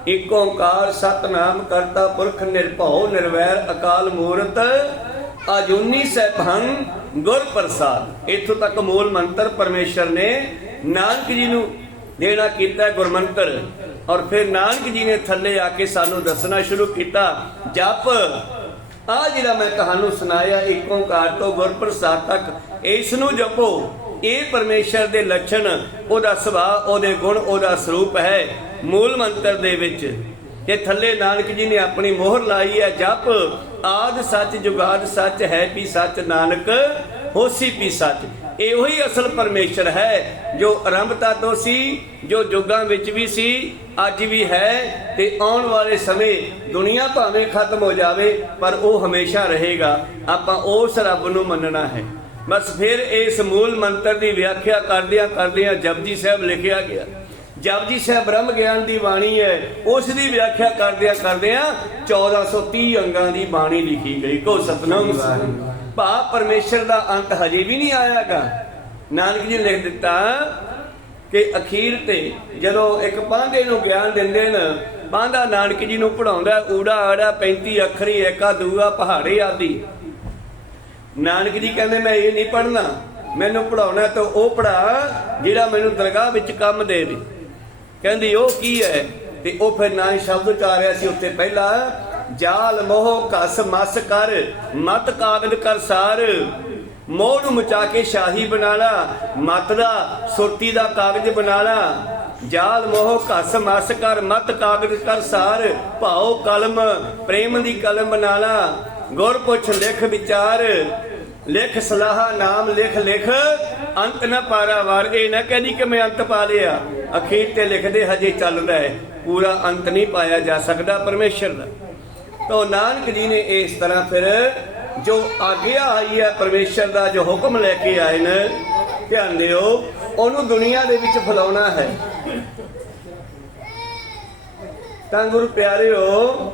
ਏਕ ਓੰਕਾਰ ਸਤਨਾਮ ਕਰਤਾ ਪੁਰਖ ਨਿਰਭਉ ਨਿਰਵੈਰ ਅਕਾਲ ਮੂਰਤ ਅਜੂਨੀ ਸੈਭੰ ਗੁਰ ਪ੍ਰਸਾਦ। ਇੱਥੋਂ ਤੱਕ ਮੂਲ ਮੰਤਰ ਪਰਮੇਸ਼ਰ ਨੇ ਨਾਨਕ ਜੀ ਨੂੰ ਦੇਣਾ ਕੀਤਾ ਗੁਰਮੰਤਰ। ਔਰ ਫਿਰ ਨਾਨਕ ਜੀ ਨੇ ਥੱਲੇ ਆ ਕੇ ਸਾਨੂੰ ਦੱਸਣਾ ਸ਼ੁਰੂ ਕੀਤਾ, ਜਪ ਆ ਜਿਹੜਾ ਮੈਂ ਤੁਹਾਨੂੰ ਸੁਣਾਇਆ ਏਕ ਓੰਕਾਰ ਤੋਂ ਗੁਰ ਪ੍ਰਸਾਦ ਤੱਕ, ਇਸ ਨੂੰ ਜਪੋ। ਇਹ ਪਰਮੇਸ਼ਰ ਦੇ ਲੱਛਣ, ਉਹਦਾ ਸੁਭਾਅ, ਉਹਦੇ ਗੁਣ, ਉਹਦਾ ਸਰੂਪ ਹੈ ਮੂਲ ਮੰਤਰ ਦੇ ਵਿੱਚ। ਤੇ ਥੱਲੇ ਨਾਨਕ ਜੀ ਨੇ ਆਪਣੀ ਮੋਹਰ ਲਾਈ ਹੈ, ਜਪ ਆਦ ਸੱਚ ਜੁਗਾਦ ਸੱਚ ਹੈ ਵੀ ਸੱਚ ਨਾਨਕ ਹੋਸੀ ਵੀ ਸੱਚ। ਇਹੋ ਹੀ ਅਸਲ ਪਰਮੇਸ਼ਰ ਹੈ ਜੋ ਆਰੰਭਤਾ ਤੋਂ ਸੀ, ਜੋ ਯੁੱਗਾਂ ਵਿੱਚ ਵੀ ਸੀ, ਅੱਜ ਵੀ ਹੈ ਤੇ ਆਉਣ ਵਾਲੇ ਸਮੇਂ ਦੁਨੀਆ ਭਾਵੇਂ ਖਤਮ ਹੋ ਜਾਵੇ ਪਰ ਉਹ ਹਮੇਸ਼ਾ ਰਹੇਗਾ। ਆਪਾਂ ਉਸ ਰੱਬ ਨੂੰ ਮੰਨਣਾ ਹੈ। ਬਸ ਫਿਰ ਇਸ ਮੂਲ ਮੰਤਰ ਦੀ ਵਿਆਖਿਆ ਕਰਦਿਆਂ ਜਪਜੀ ਸਾਹਿਬ ਲਿਖਿਆ ਗਿਆ। ਜਪਜੀ ਸਾਹਿਬ ਬ੍ਰਹਮ ਗਿਆਨ ਦੀ ਬਾਣੀ ਹੈ, ਉਸ ਦੀ ਵਿਆਖਿਆ ਕਰਦਿਆਂ 1430 ਅੰਗਾਂ ਦੀ ਬਾਣੀ ਲਿਖੀ ਗਈ। ਕੋ ਸਤਨਾਮ ਭਾ ਪਰਮੇਸ਼ਰ ਦਾ ਅੰਤ ਹਜੇ ਵੀ ਨਹੀਂ ਆਇਆਗਾ। ਨਾਨਕ ਜੀ ਨੇ ਲਿਖ ਦਿੱਤਾ ਕਿ ਅਖੀਰ ਤੇ ਜਦੋਂ ਇੱਕ ਪਾਂਧੇ ਨੂੰ ਗਿਆਨ ਦਿੰਦੇ ਨੇ, ਪਾਂਧਾ ਨਾਨਕ ਜੀ ਨੂੰ ਪੜਾਉਂਦਾ ਊੜਾ ਆੜਾ 35 ਅੱਖਰੀ ਏਕਾ ਦੂਆ ਪਹਾੜੇ ਆਦਿ। ਨਾਨਕ ਜੀ ਕਹਿੰਦੇ ਮੈਂ ਇਹ ਨਹੀਂ ਪੜ੍ਹਨਾ, ਮੈਨੂੰ ਪੜਾਉਣਾ ਤਾਂ ਉਹ ਪੜਾ ਜਿਹੜਾ ਮੈਨੂੰ ਦਰਗਾਹ ਵਿੱਚ ਕੰਮ ਦੇਵੇ। ਕਹਿੰਦੀ ਉਹ ਕੀ ਹੈ? ਤੇ ਉਹ ਫਿਰ ਨਾਮ ਸ਼ਬਦ ਉਚਾਰਿਆ ਸੀ ਉੱਥੇ ਪਹਿਲਾਂ, ਜਾਲ ਮੋਹ ਘਸ ਮਸ ਕਰ ਮਤ ਕਾਗਦ ਕਰ ਸਾਰ। ਮੋਹ ਨੂੰ ਮਚਾ ਕੇ ਸ਼ਾਹੀ ਬਣਾ ਲਾ, ਮਤ ਦਾ ਸੁਰਤੀ ਦਾ ਕਾਗਜ਼ ਬਣਾ ਲਾ। ਜਾਲ ਮੋਹ ਘਸ ਮਸ ਕਰ ਮਤ ਕਾਗਜ਼ ਕਰ ਸਾਰ। ਭਾਉ ਕਲਮ ਪ੍ਰੇਮ ਦੀ ਕਲਮ ਬਣਾ ਲਾ। ਗੁਰ ਪੁੱਛ ਲਿਖ ਵਿਚਾਰ, ਲਿਖ ਸਲਾਹ ਨਾਮ ਲਿਖ ਲਿਖ ਅੰਤ ਨਾ ਪਾਰਾਵਾਰ। ਇਹ ਨਾ ਕਹਿੰਦੀ ਕਿ ਮੈਂ ਅੰਤ ਪਾ ਲਿਆ, ਅਖੀਰ ਤੇ ਲਿਖਦੇ ਹਜੇ ਚੱਲਦਾ ਹੈ, ਪੂਰਾ ਅੰਤ ਨਹੀਂ ਪਾਇਆ ਜਾ ਸਕਦਾ ਪਰਮੇਸ਼ਰ ਦਾ। ਤਾਂ ਨਾਨਕ ਜੀ ਨੇ ਇਸ ਤਰ੍ਹਾਂ ਫਿਰ ਜੋ ਆਗਿਆ ਆਈ ਹੈ ਪਰਮੇਸ਼ਰ ਦਾ, ਜੋ ਹੁਕਮ ਲੈ ਕੇ ਆਏ ਨੇ, ਧਿਆਨ ਦਿਓ, ਉਹਨੂੰ ਦੁਨੀਆ ਦੇ ਵਿੱਚ ਫੈਲਾਉਣਾ ਹੈ। ਤਾਂ ਗੁਰੂ ਪਿਆਰਿਓ,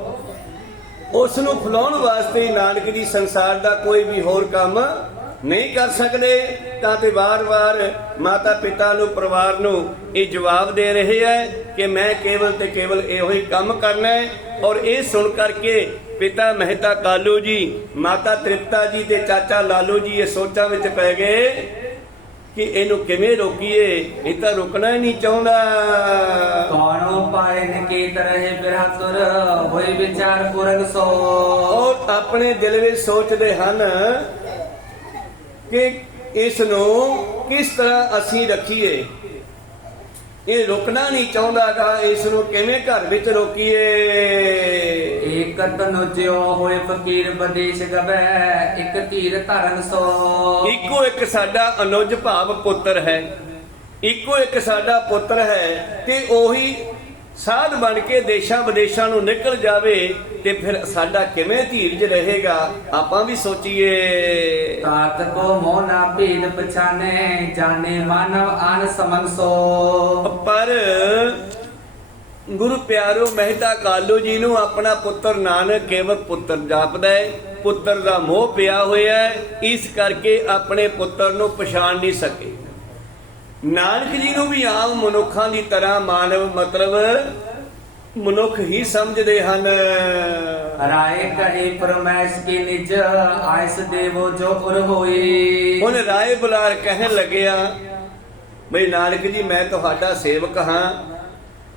ਉਸ ਨੂੰ ਫੈਲਾਉਣ ਵਾਸਤੇ ਨਾਨਕ ਜੀ ਸੰਸਾਰ ਦਾ ਕੋਈ ਵੀ ਹੋਰ ਕੰਮ ਨਹੀਂ ਕਰ ਸਕਦੇ। ਤਾਂ ਤੇ ਵਾਰ-ਵਾਰ ਮਾਤਾ ਪਿਤਾ ਨੂੰ, ਪਰਿਵਾਰ ਨੂੰ ਇਹ ਜਵਾਬ ਦੇ ਰਹੇ ਹੈ ਕਿ ਮੈਂ ਕੇਵਲ ਤੇ ਕੇਵਲ ਇਹੋ ਹੀ ਕੰਮ ਕਰਨਾ ਹੈ। ਔਰ ਇਹ ਸੁਣ ਕਰਕੇ ਪਿਤਾ ਮਹਿਤਾ ਕਾਲੂ ਜੀ, ਮਾਤਾ ਤ੍ਰਿਪਤਾ ਜੀ ਤੇ ਚਾਚਾ ਲਾਲੂ ਜੀ ਇਹ ਸੋਚਾਂ ਵਿੱਚ ਪੈ ਗਏ ਕਿ ਇਹਨੂੰ ਕਿਵੇਂ ਰੋਕੀਏ, ਇਹ ਤਾਂ ਰੁਕਣਾ ਹੀ ਨਹੀਂ ਚਾਹੁੰਦਾ। ਕੌਣੋ ਪਾਏ ਨਕੀਤ ਰਹੇ ਬਿਰਹਤੁਰ ਹੋਏ ਵਿਚਾਰ ਪੁਰਗ ਸੋ। ਔਰ ਆਪਣੇ ਦਿਲ ਵਿੱਚ ਸੋਚਦੇ ਹਨ ਕਿ ਇਸ ਨੂੰ ਕਿਸ ਤਰ੍ਹਾਂ ਅਸੀਂ ਰੱਖੀਏ। ਇਹ ਰੁਕਣਾ ਨਹੀਂ ਚਾਹੁੰਦਾਗਾ, ਇਸ ਨੂੰ ਕਿਵੇਂ ਘਰ ਵਿੱਚ ਰੋਕੀਏ। ਏਕ ਤਨੁਜਿਓ ਹੋਏ ਫਕੀਰ ਬਦੇਸ਼ ਗਵੈ ਇੱਕ ਧੀਰ ਧਰਨ ਸੋ। ਇੱਕੋ ਇੱਕ ਸਾਡਾ ਅਨੁਜ ਭਾਵ ਪੁੱਤਰ ਹੈ, ਇੱਕੋ ਇੱਕ ਸਾਡਾ ਪੁੱਤਰ ਹੈ ਤੇ ਉਹੀ ਸਾਧ ਬਣ ਕੇ ਦੇਸ਼ਾਂ ਵਿਦੇਸ਼ਾਂ ਨੂੰ ਨਿਕਲ ਜਾਵੇ ਤੇ ਫਿਰ ਸਾਡਾ ਕਿਵੇਂ ਧੀਰਜ ਰਹੇਗਾ। ਆਪਾਂ ਵੀ ਸੋਚੀਏ। ਤਾਤ ਕੋ ਮੋਹ ਨਾ ਭੇਦ ਪਛਾਨੇ ਜਾਣੇ ਮਾਨਵ ਆਨ ਸਮਨਸੋ। ਪਰ ਗੁਰੂ ਪਿਆਰੋ ਮਹਿਤਾ ਕਾਲੂ ਜੀ ਨੂੰ ਆਪਣਾ ਪੁੱਤਰ ਨਾਨਕ ਕੇਵਲ ਪੁੱਤਰ ਜਾਪਦਾ ਹੈ, ਪੁੱਤਰ ਦਾ ਮੋਹ ਪਿਆ ਹੋਇਆ ਹੈ, ਇਸ ਕਰਕੇ ਆਪਣੇ ਪੁੱਤਰ ਨੂੰ ਪਛਾਣ ਨਹੀਂ ਸਕੇ। ਨਾਨਕ ਜੀ ਨੂੰ ਵੀ ਆਮ ਮਨੁੱਖਾਂ ਦੀ ਤਰ੍ਹਾਂ ਮਾਨਵ ਮਤਲਬ ਮਨੁੱਖ ਹੀ ਸਮਝਦੇ ਹਨ। ਰਾਏ ਕਹੇ ਫਰਮੈਸ਼ ਕੀ ਨਿਜ ਆਇਸ ਦੇਵੋ ਜੋ ਉਰ ਹੋਈ। ਹੁਣ ਰਾਏ ਬੁਲਾਰ ਕਹਿਣ ਲੱਗਿਆ, ਬਈ ਨਾਨਕ ਜੀ ਮੈਂ ਤੁਹਾਡਾ ਸੇਵਕ ਹਾਂ,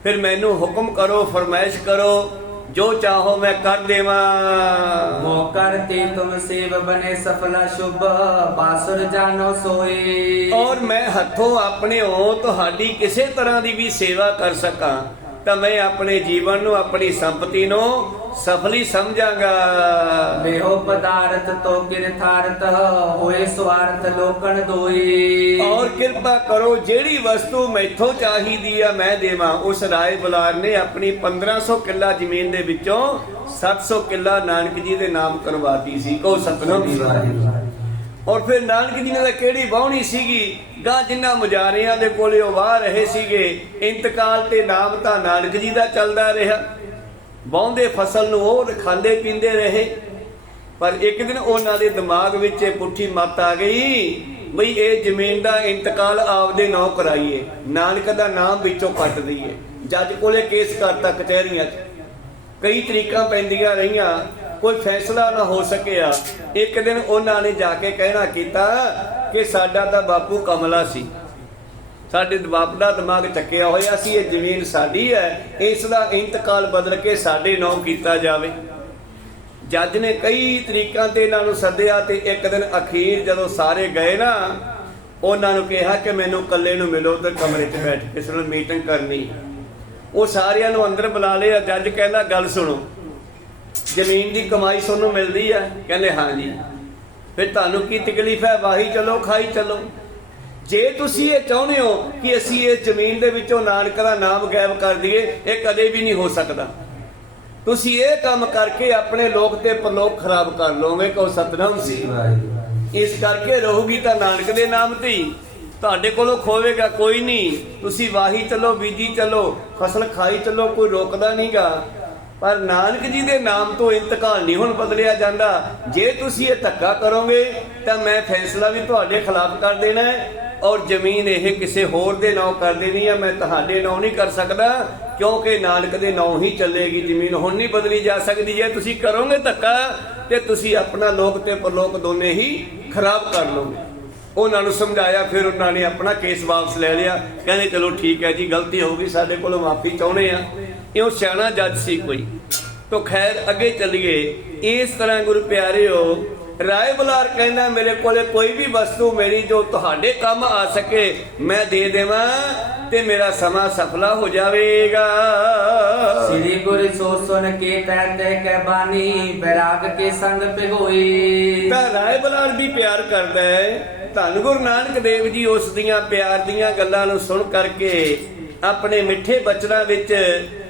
ਫਿਰ ਮੈਨੂੰ ਹੁਕਮ ਕਰੋ, ਫਰਮਾਇਸ਼ ਕਰੋ, ਜੋ ਚਾਹੋ ਮੈਂ ਕਰ ਦੇਵਾਂ। ਮੋ ਕਰਤੇ ਤੁਮ ਸੇਵ ਬਨੇ ਸਫਲਾ ਸ਼ੁਭ ਬਾਸੁਰ ਜਾਨੋ ਸੋਈ। ਔਰ ਮੈਂ ਹੱਥੋਂ ਆਪਣੇ ਹੋ ਤੁਹਾਡੀ ਕਿਸੇ ਤਰ੍ਹਾਂ ਦੀ ਵੀ ਸੇਵਾ ਕਰ ਸਕਾਂ ਤਾਂ ਮੈਂ ਆਪਣੇ ਜੀਵਨ ਨੂੰ, ਆਪਣੀ ਸੰਪਤੀ ਨੂੰ ਸਫਲੀ ਸਮਝਾਂਗਾ। ਦੇਹੋ ਪਦਾਰਥ ਤੋ ਕਿਰਥਾਰਥ ਹੋਏ ਸਵਾਰਥ ਲੋਕਣ ਦੋਈ। ਔਰ ਕਿਰਪਾ ਕਰੋ ਜਿਹੜੀ ਵਸਤੂ ਮੈਥੋਂ ਚਾਹੀਦੀ ਆ ਮੈਂ ਦੇਵਾਂ। ਉਸ ਰਾਏ ਬੁਲਾਰ ਨੇ ਆਪਣੀ 1500 ਕਿੱਲਾ ਜ਼ਮੀਨ ਦੇ ਵਿੱਚੋਂ 700 ਕਿੱਲਾ ਨਾਨਕ ਜੀ ਦੇ ਨਾਮ ਕਰਵਾਤੀ ਸੀ। ਕਹੋ ਸਤਨਾਮ। ਔਰ ਫਿਰ ਨਾਨਕ ਜੀ ਨੇ ਤਾਂ ਕਿਹੜੀ ਵਾਹੁਣੀ ਸੀਗੀ, ਗਾਂ ਜਿਨ੍ਹਾਂ ਮੁਜਾਰਿਆਂ ਦੇ ਕੋਲੇ ਉਹ ਵਾਹ ਰਹੇ ਸੀਗੇ, ਇੰਤਕਾਲ ਤੇ ਨਾਮ ਤਾਂ ਨਾਨਕ ਜੀ ਦਾ ਚੱਲਦਾ ਰਿਹਾ। ਵਾਹੁੰਦੇ ਫਸਲ ਨੂੰ ਉਹ ਖਾਂਦੇ ਪੀਂਦੇ ਰਹੇ, ਪਰ ਇੱਕ ਦਿਨ ਉਹਨਾਂ ਦੇ ਦਿਮਾਗ ਵਿੱਚ ਇਹ ਪੁੱਠੀ ਮੱਤ ਆ ਗਈ ਬਈ ਇਹ ਜ਼ਮੀਨ ਦਾ ਇੰਤਕਾਲ ਆਪਦੇ ਨਾਂ ਕਰਾਈਏ, ਨਾਨਕ ਦਾ ਨਾਮ ਵਿੱਚੋਂ ਕੱਟ ਦਈਏ। ਜੱਜ ਕੋਲੇ ਕੇਸ ਕਰਤਾ ਕਚਹਿਰੀਆਂ 'ਚ, ਕਈ ਤਰੀਕਾਂ ਪੈਂਦੀਆਂ ਰਹੀਆਂ, ਕੋਈ ਫੈਸਲਾ ਨਾ ਹੋ ਸਕਿਆ। ਇੱਕ ਦਿਨ ਉਹਨਾਂ ਨੇ ਜਾ ਕੇ ਕਹਿਣਾ ਕੀਤਾ ਕਿ ਸਾਡਾ ਤਾਂ ਬਾਪੂ ਕਮਲਾ ਸੀ, ਸਾਡੇ ਬਾਪ ਦਾ ਦਿਮਾਗ ਚੱਕਿਆ ਹੋਇਆ ਸੀ, ਇਹ ਜ਼ਮੀਨ ਸਾਡੀ ਹੈ, ਇਸ ਦਾ ਇੰਤਕਾਲ ਬਦਲ ਕੇ ਸਾਡੇ ਨਾਂ ਕੀਤਾ ਜਾਵੇ। ਜੱਜ ਨੇ ਕਈ ਤਰੀਕਾਂ ਤੇ ਇਹਨਾਂ ਨੂੰ ਸੱਦਿਆ ਤੇ ਇੱਕ ਦਿਨ ਅਖੀਰ ਜਦੋਂ ਸਾਰੇ ਗਏ ਨਾ, ਉਹਨਾਂ ਨੂੰ ਕਿਹਾ ਕਿ ਮੈਨੂੰ ਇਕੱਲੇ ਨੂੰ ਮਿਲੋ ਤੇ ਕਮਰੇ 'ਚ ਬੈਠ ਕੇ ਕਿਸੇ ਨਾਲ ਮੀਟਿੰਗ ਕਰਨੀ। ਉਹ ਸਾਰਿਆਂ ਨੂੰ ਅੰਦਰ ਬੁਲਾ ਲਿਆ। ਜੱਜ ਕਹਿੰਦਾ ਗੱਲ ਸੁਣੋ, ਜ਼ਮੀਨ ਦੀ ਕਮਾਈ ਤੁਹਾਨੂੰ ਮਿਲਦੀ ਹੈ? ਕਹਿੰਦੇ ਹਾਂ ਜੀ। ਫਿਰ ਤੁਹਾਨੂੰ ਕੀ ਤਕਲੀਫ ਹੈ? ਵਾਹੀ ਚਲੋ ਖਾਈ ਚਲੋ। ਜੇ ਤੁਸੀਂ ਇਹ ਚਾਹੁੰਦੇ ਹੋ ਕਿ ਅਸੀਂ ਇਸ ਜ਼ਮੀਨ ਦੇ ਵਿੱਚੋਂ ਨਾਨਕ ਦਾ ਨਾਮ ਗਾਇਬ ਕਰ ਦਈਏ, ਇਹ ਕਦੇ ਵੀ ਨਹੀਂ ਹੋ ਸਕਦਾ। ਤੁਸੀਂ ਇਹ ਕੰਮ ਕਰਕੇ ਆਪਣੇ ਲੋਕ ਤੇ ਪਰਲੋਕ ਖਰਾਬ ਕਰ ਲਓਗੇ। ਕਹੋ ਸਤਨਾਮ ਸੀ। ਇਸ ਕਰਕੇ ਰਹੂਗੀ ਤਾਂ ਨਾਨਕ ਦੇ ਨਾਮ ਤੇ ਹੀ, ਤੁਹਾਡੇ ਕੋਲੋਂ ਖੋਵੇਗਾ ਕੋਈ ਨਹੀਂ। ਤੁਸੀਂ ਵਾਹੀ ਚਲੋ, ਬੀਜੀ ਚਲੋ, ਫਸਲ ਖਾਈ ਚਲੋ, ਕੋਈ ਰੋਕਦਾ ਨਹੀਂਗਾ। ਪਰ ਨਾਨਕ ਜੀ ਦੇ ਨਾਮ ਤੋਂ ਇੰਤਕਾਲ ਨਹੀਂ ਹੁਣ ਬਦਲਿਆ ਜਾਂਦਾ। ਜੇ ਤੁਸੀਂ ਇਹ ਧੱਕਾ ਕਰੋਗੇ ਤਾਂ ਮੈਂ ਫੈਸਲਾ ਵੀ ਤੁਹਾਡੇ ਖਿਲਾਫ ਕਰ ਦੇਣਾ ਹੈ, ਔਰ ਜ਼ਮੀਨ ਇਹ ਕਿਸੇ ਹੋਰ ਦੇ ਨਾਂ ਕਰ ਦੇਣੀ ਹੈ। ਮੈਂ ਤੁਹਾਡੇ ਨਾਂ ਨਹੀਂ ਕਰ ਸਕਦਾ, ਕਿਉਂਕਿ ਨਾਨਕ ਦੇ ਨਾਂ ਹੀ ਚੱਲੇਗੀ। ਜ਼ਮੀਨ ਹੁਣ ਨਹੀਂ ਬਦਲੀ ਜਾ ਸਕਦੀ। ਜੇ ਤੁਸੀਂ ਕਰੋਗੇ ਧੱਕਾ ਤੇ ਤੁਸੀਂ ਆਪਣਾ ਲੋਕ ਤੇ ਪਰਲੋਕ ਦੋਨੇ ਹੀ ਖਰਾਬ ਕਰ ਲਓਗੇ। ਉਹਨਾਂ ਨੂੰ ਸਮਝਾਇਆ, ਫਿਰ ਉਹਨਾਂ ਨੇ ਆਪਣਾ ਕੇਸ ਵਾਪਸ ਲੈ ਲਿਆ। ਕਹਿੰਦੇ ਚਲੋ ਠੀਕ ਹੈ ਜੀ, ਗਲਤੀ ਹੋ ਗਈ, ਸਾਡੇ ਕੋਲੋਂ ਮਾਫੀ ਚਾਹੁੰਦੇ ਆ। ਇਹ ਸਿਆਣਾ ਜੱਜ ਸੀ ਕੋਈ। ਤਾਂ ਖੈਰ ਅੱਗੇ ਚੱਲੀਏ। ਇਸ ਤਰ੍ਹਾਂ ਗੁਰੂ ਪਿਆਰਿਓ, ਰਾਏ ਬੁਲਾਰ ਕਹਿੰਦਾ ਮੇਰੇ ਕੋਲੇ ਕੋਈ ਵੀ ਵਸਤੂ ਮੇਰੀ ਜੋ ਤੁਹਾਡੇ ਕੰਮ ਆ ਸਕੇ ਮੈਂ ਦੇ ਦੇਵਾਂ ਤੇ ਮੇਰਾ ਸਮਾਂ ਸਫਲਾ ਹੋ ਜਾਵੇਗਾ। ਸ੍ਰੀ ਗੁਰੂ ਸੋ ਸੁਨ ਕੇ ਤੈ ਕੈ ਬਾਣੀ ਬੈਰਾਗ ਕੇ ਸੰਗ ਭਿਗੋਈ। ਤਾਂ ਰਾਏ ਬੁਲਾਰ ਵੀ ਪਿਆਰ ਕਰਦਾ ਹੈ। ਧੰਨ ਗੁਰੂ ਨਾਨਕ ਦੇਵ ਜੀ ਉਸ ਦੀਆਂ ਪਿਆਰ ਦੀਆਂ ਗੱਲਾਂ ਨੂੰ ਸੁਣ ਕਰਕੇ ਆਪਣੇ ਮਿੱਠੇ ਬਚਨਾਂ ਵਿੱਚ,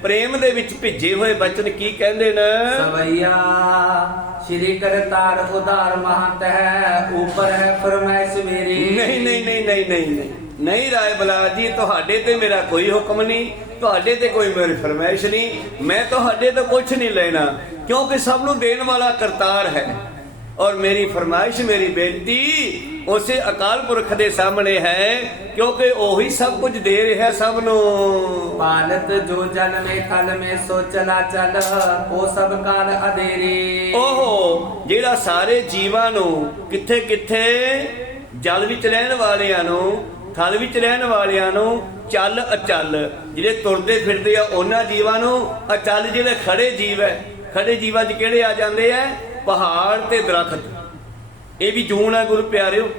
ਪ੍ਰੇਮ ਦੇ ਵਿੱਚ ਭਿੱਜੇ ਹੋਏ ਬਚਨ ਕੀ ਕਹਿੰਦੇ ਨੇ? ਸਵਈਆ ਸ਼੍ਰੀ ਕਰਤਾਰ ਉਧਾਰ ਮਹੰਤ ਹੈ, ਉਪਰ ਹੈ ਫਰਮਾਇਸ਼ ਮੇਰੀ। ਨਹੀਂ ਨਹੀਂ ਨਹੀਂ ਨਹੀਂ ਨਹੀਂ ਨਹੀਂ ਨਹੀਂ ਰਾਏ ਬੁਲਾਰ ਜੀ, ਤੁਹਾਡੇ ਤੇ ਮੇਰਾ ਕੋਈ ਹੁਕਮ ਨਹੀਂ, ਤੁਹਾਡੇ ਤੇ ਕੋਈ ਮੇਰੀ ਫਰਮਾਇਸ਼ ਨਹੀਂ। ਮੈਂ ਤੁਹਾਡੇ ਤੋਂ ਕੁਝ ਨਹੀਂ ਲੈਣਾ, ਕਿਉਂਕਿ ਸਭ ਨੂੰ ਦੇਣ ਵਾਲਾ ਕਰਤਾਰ ਹੈ। ਔਰ ਮੇਰੀ ਫਰਮਾਇਸ਼, ਮੇਰੀ ਬੇਨਤੀ ਉਸੇ ਅਕਾਲ ਪੁਰਖ ਦੇ ਸਾਹਮਣੇ ਹੈ, ਕਿਉਂਕਿ ਉਹੀ ਸਭ ਕੁਝ ਦੇ ਰਿਹਾ ਸਭ ਨੂੰ। ਪਾਲਤ ਜੋ ਜਨ ਮੇ ਖਲ ਮੇ ਸੋ ਚਲਾ ਚਲ, ਉਹ ਸਭ ਕਾਲ ਅਧੇਰੀ। ਉਹ ਜਿਹੜਾ ਸਾਰੇ ਜੀਵਾਂ ਨੂੰ ਕਿੱਥੇ ਕਿੱਥੇ, ਜਲ ਵਿੱਚ ਰਹਿਣ ਵਾਲਿਆਂ ਨੂੰ, ਥਲ ਵਿੱਚ ਰਹਿਣ ਵਾਲਿਆਂ ਨੂੰ, ਚੱਲ ਅਚਲ ਜਿਹੜੇ ਤੁਰਦੇ ਫਿਰਦੇ ਆ ਉਹਨਾਂ ਜੀਵਾਂ ਨੂੰ, ਅਚਲ ਜਿਹੜੇ ਖੜੇ ਜੀਵ ਹੈ, ਖੜੇ ਜੀਵਾਂ 'ਚ ਕਿਹੜੇ ਆ ਜਾਂਦੇ ਆ? ਪਹਾੜ ਤੇ ਦਰਖਤ। ਇਹ ਵੀ ਜੂਨ ਹੈ ਗੁਰੂ ਪਿਆਰਿਓ।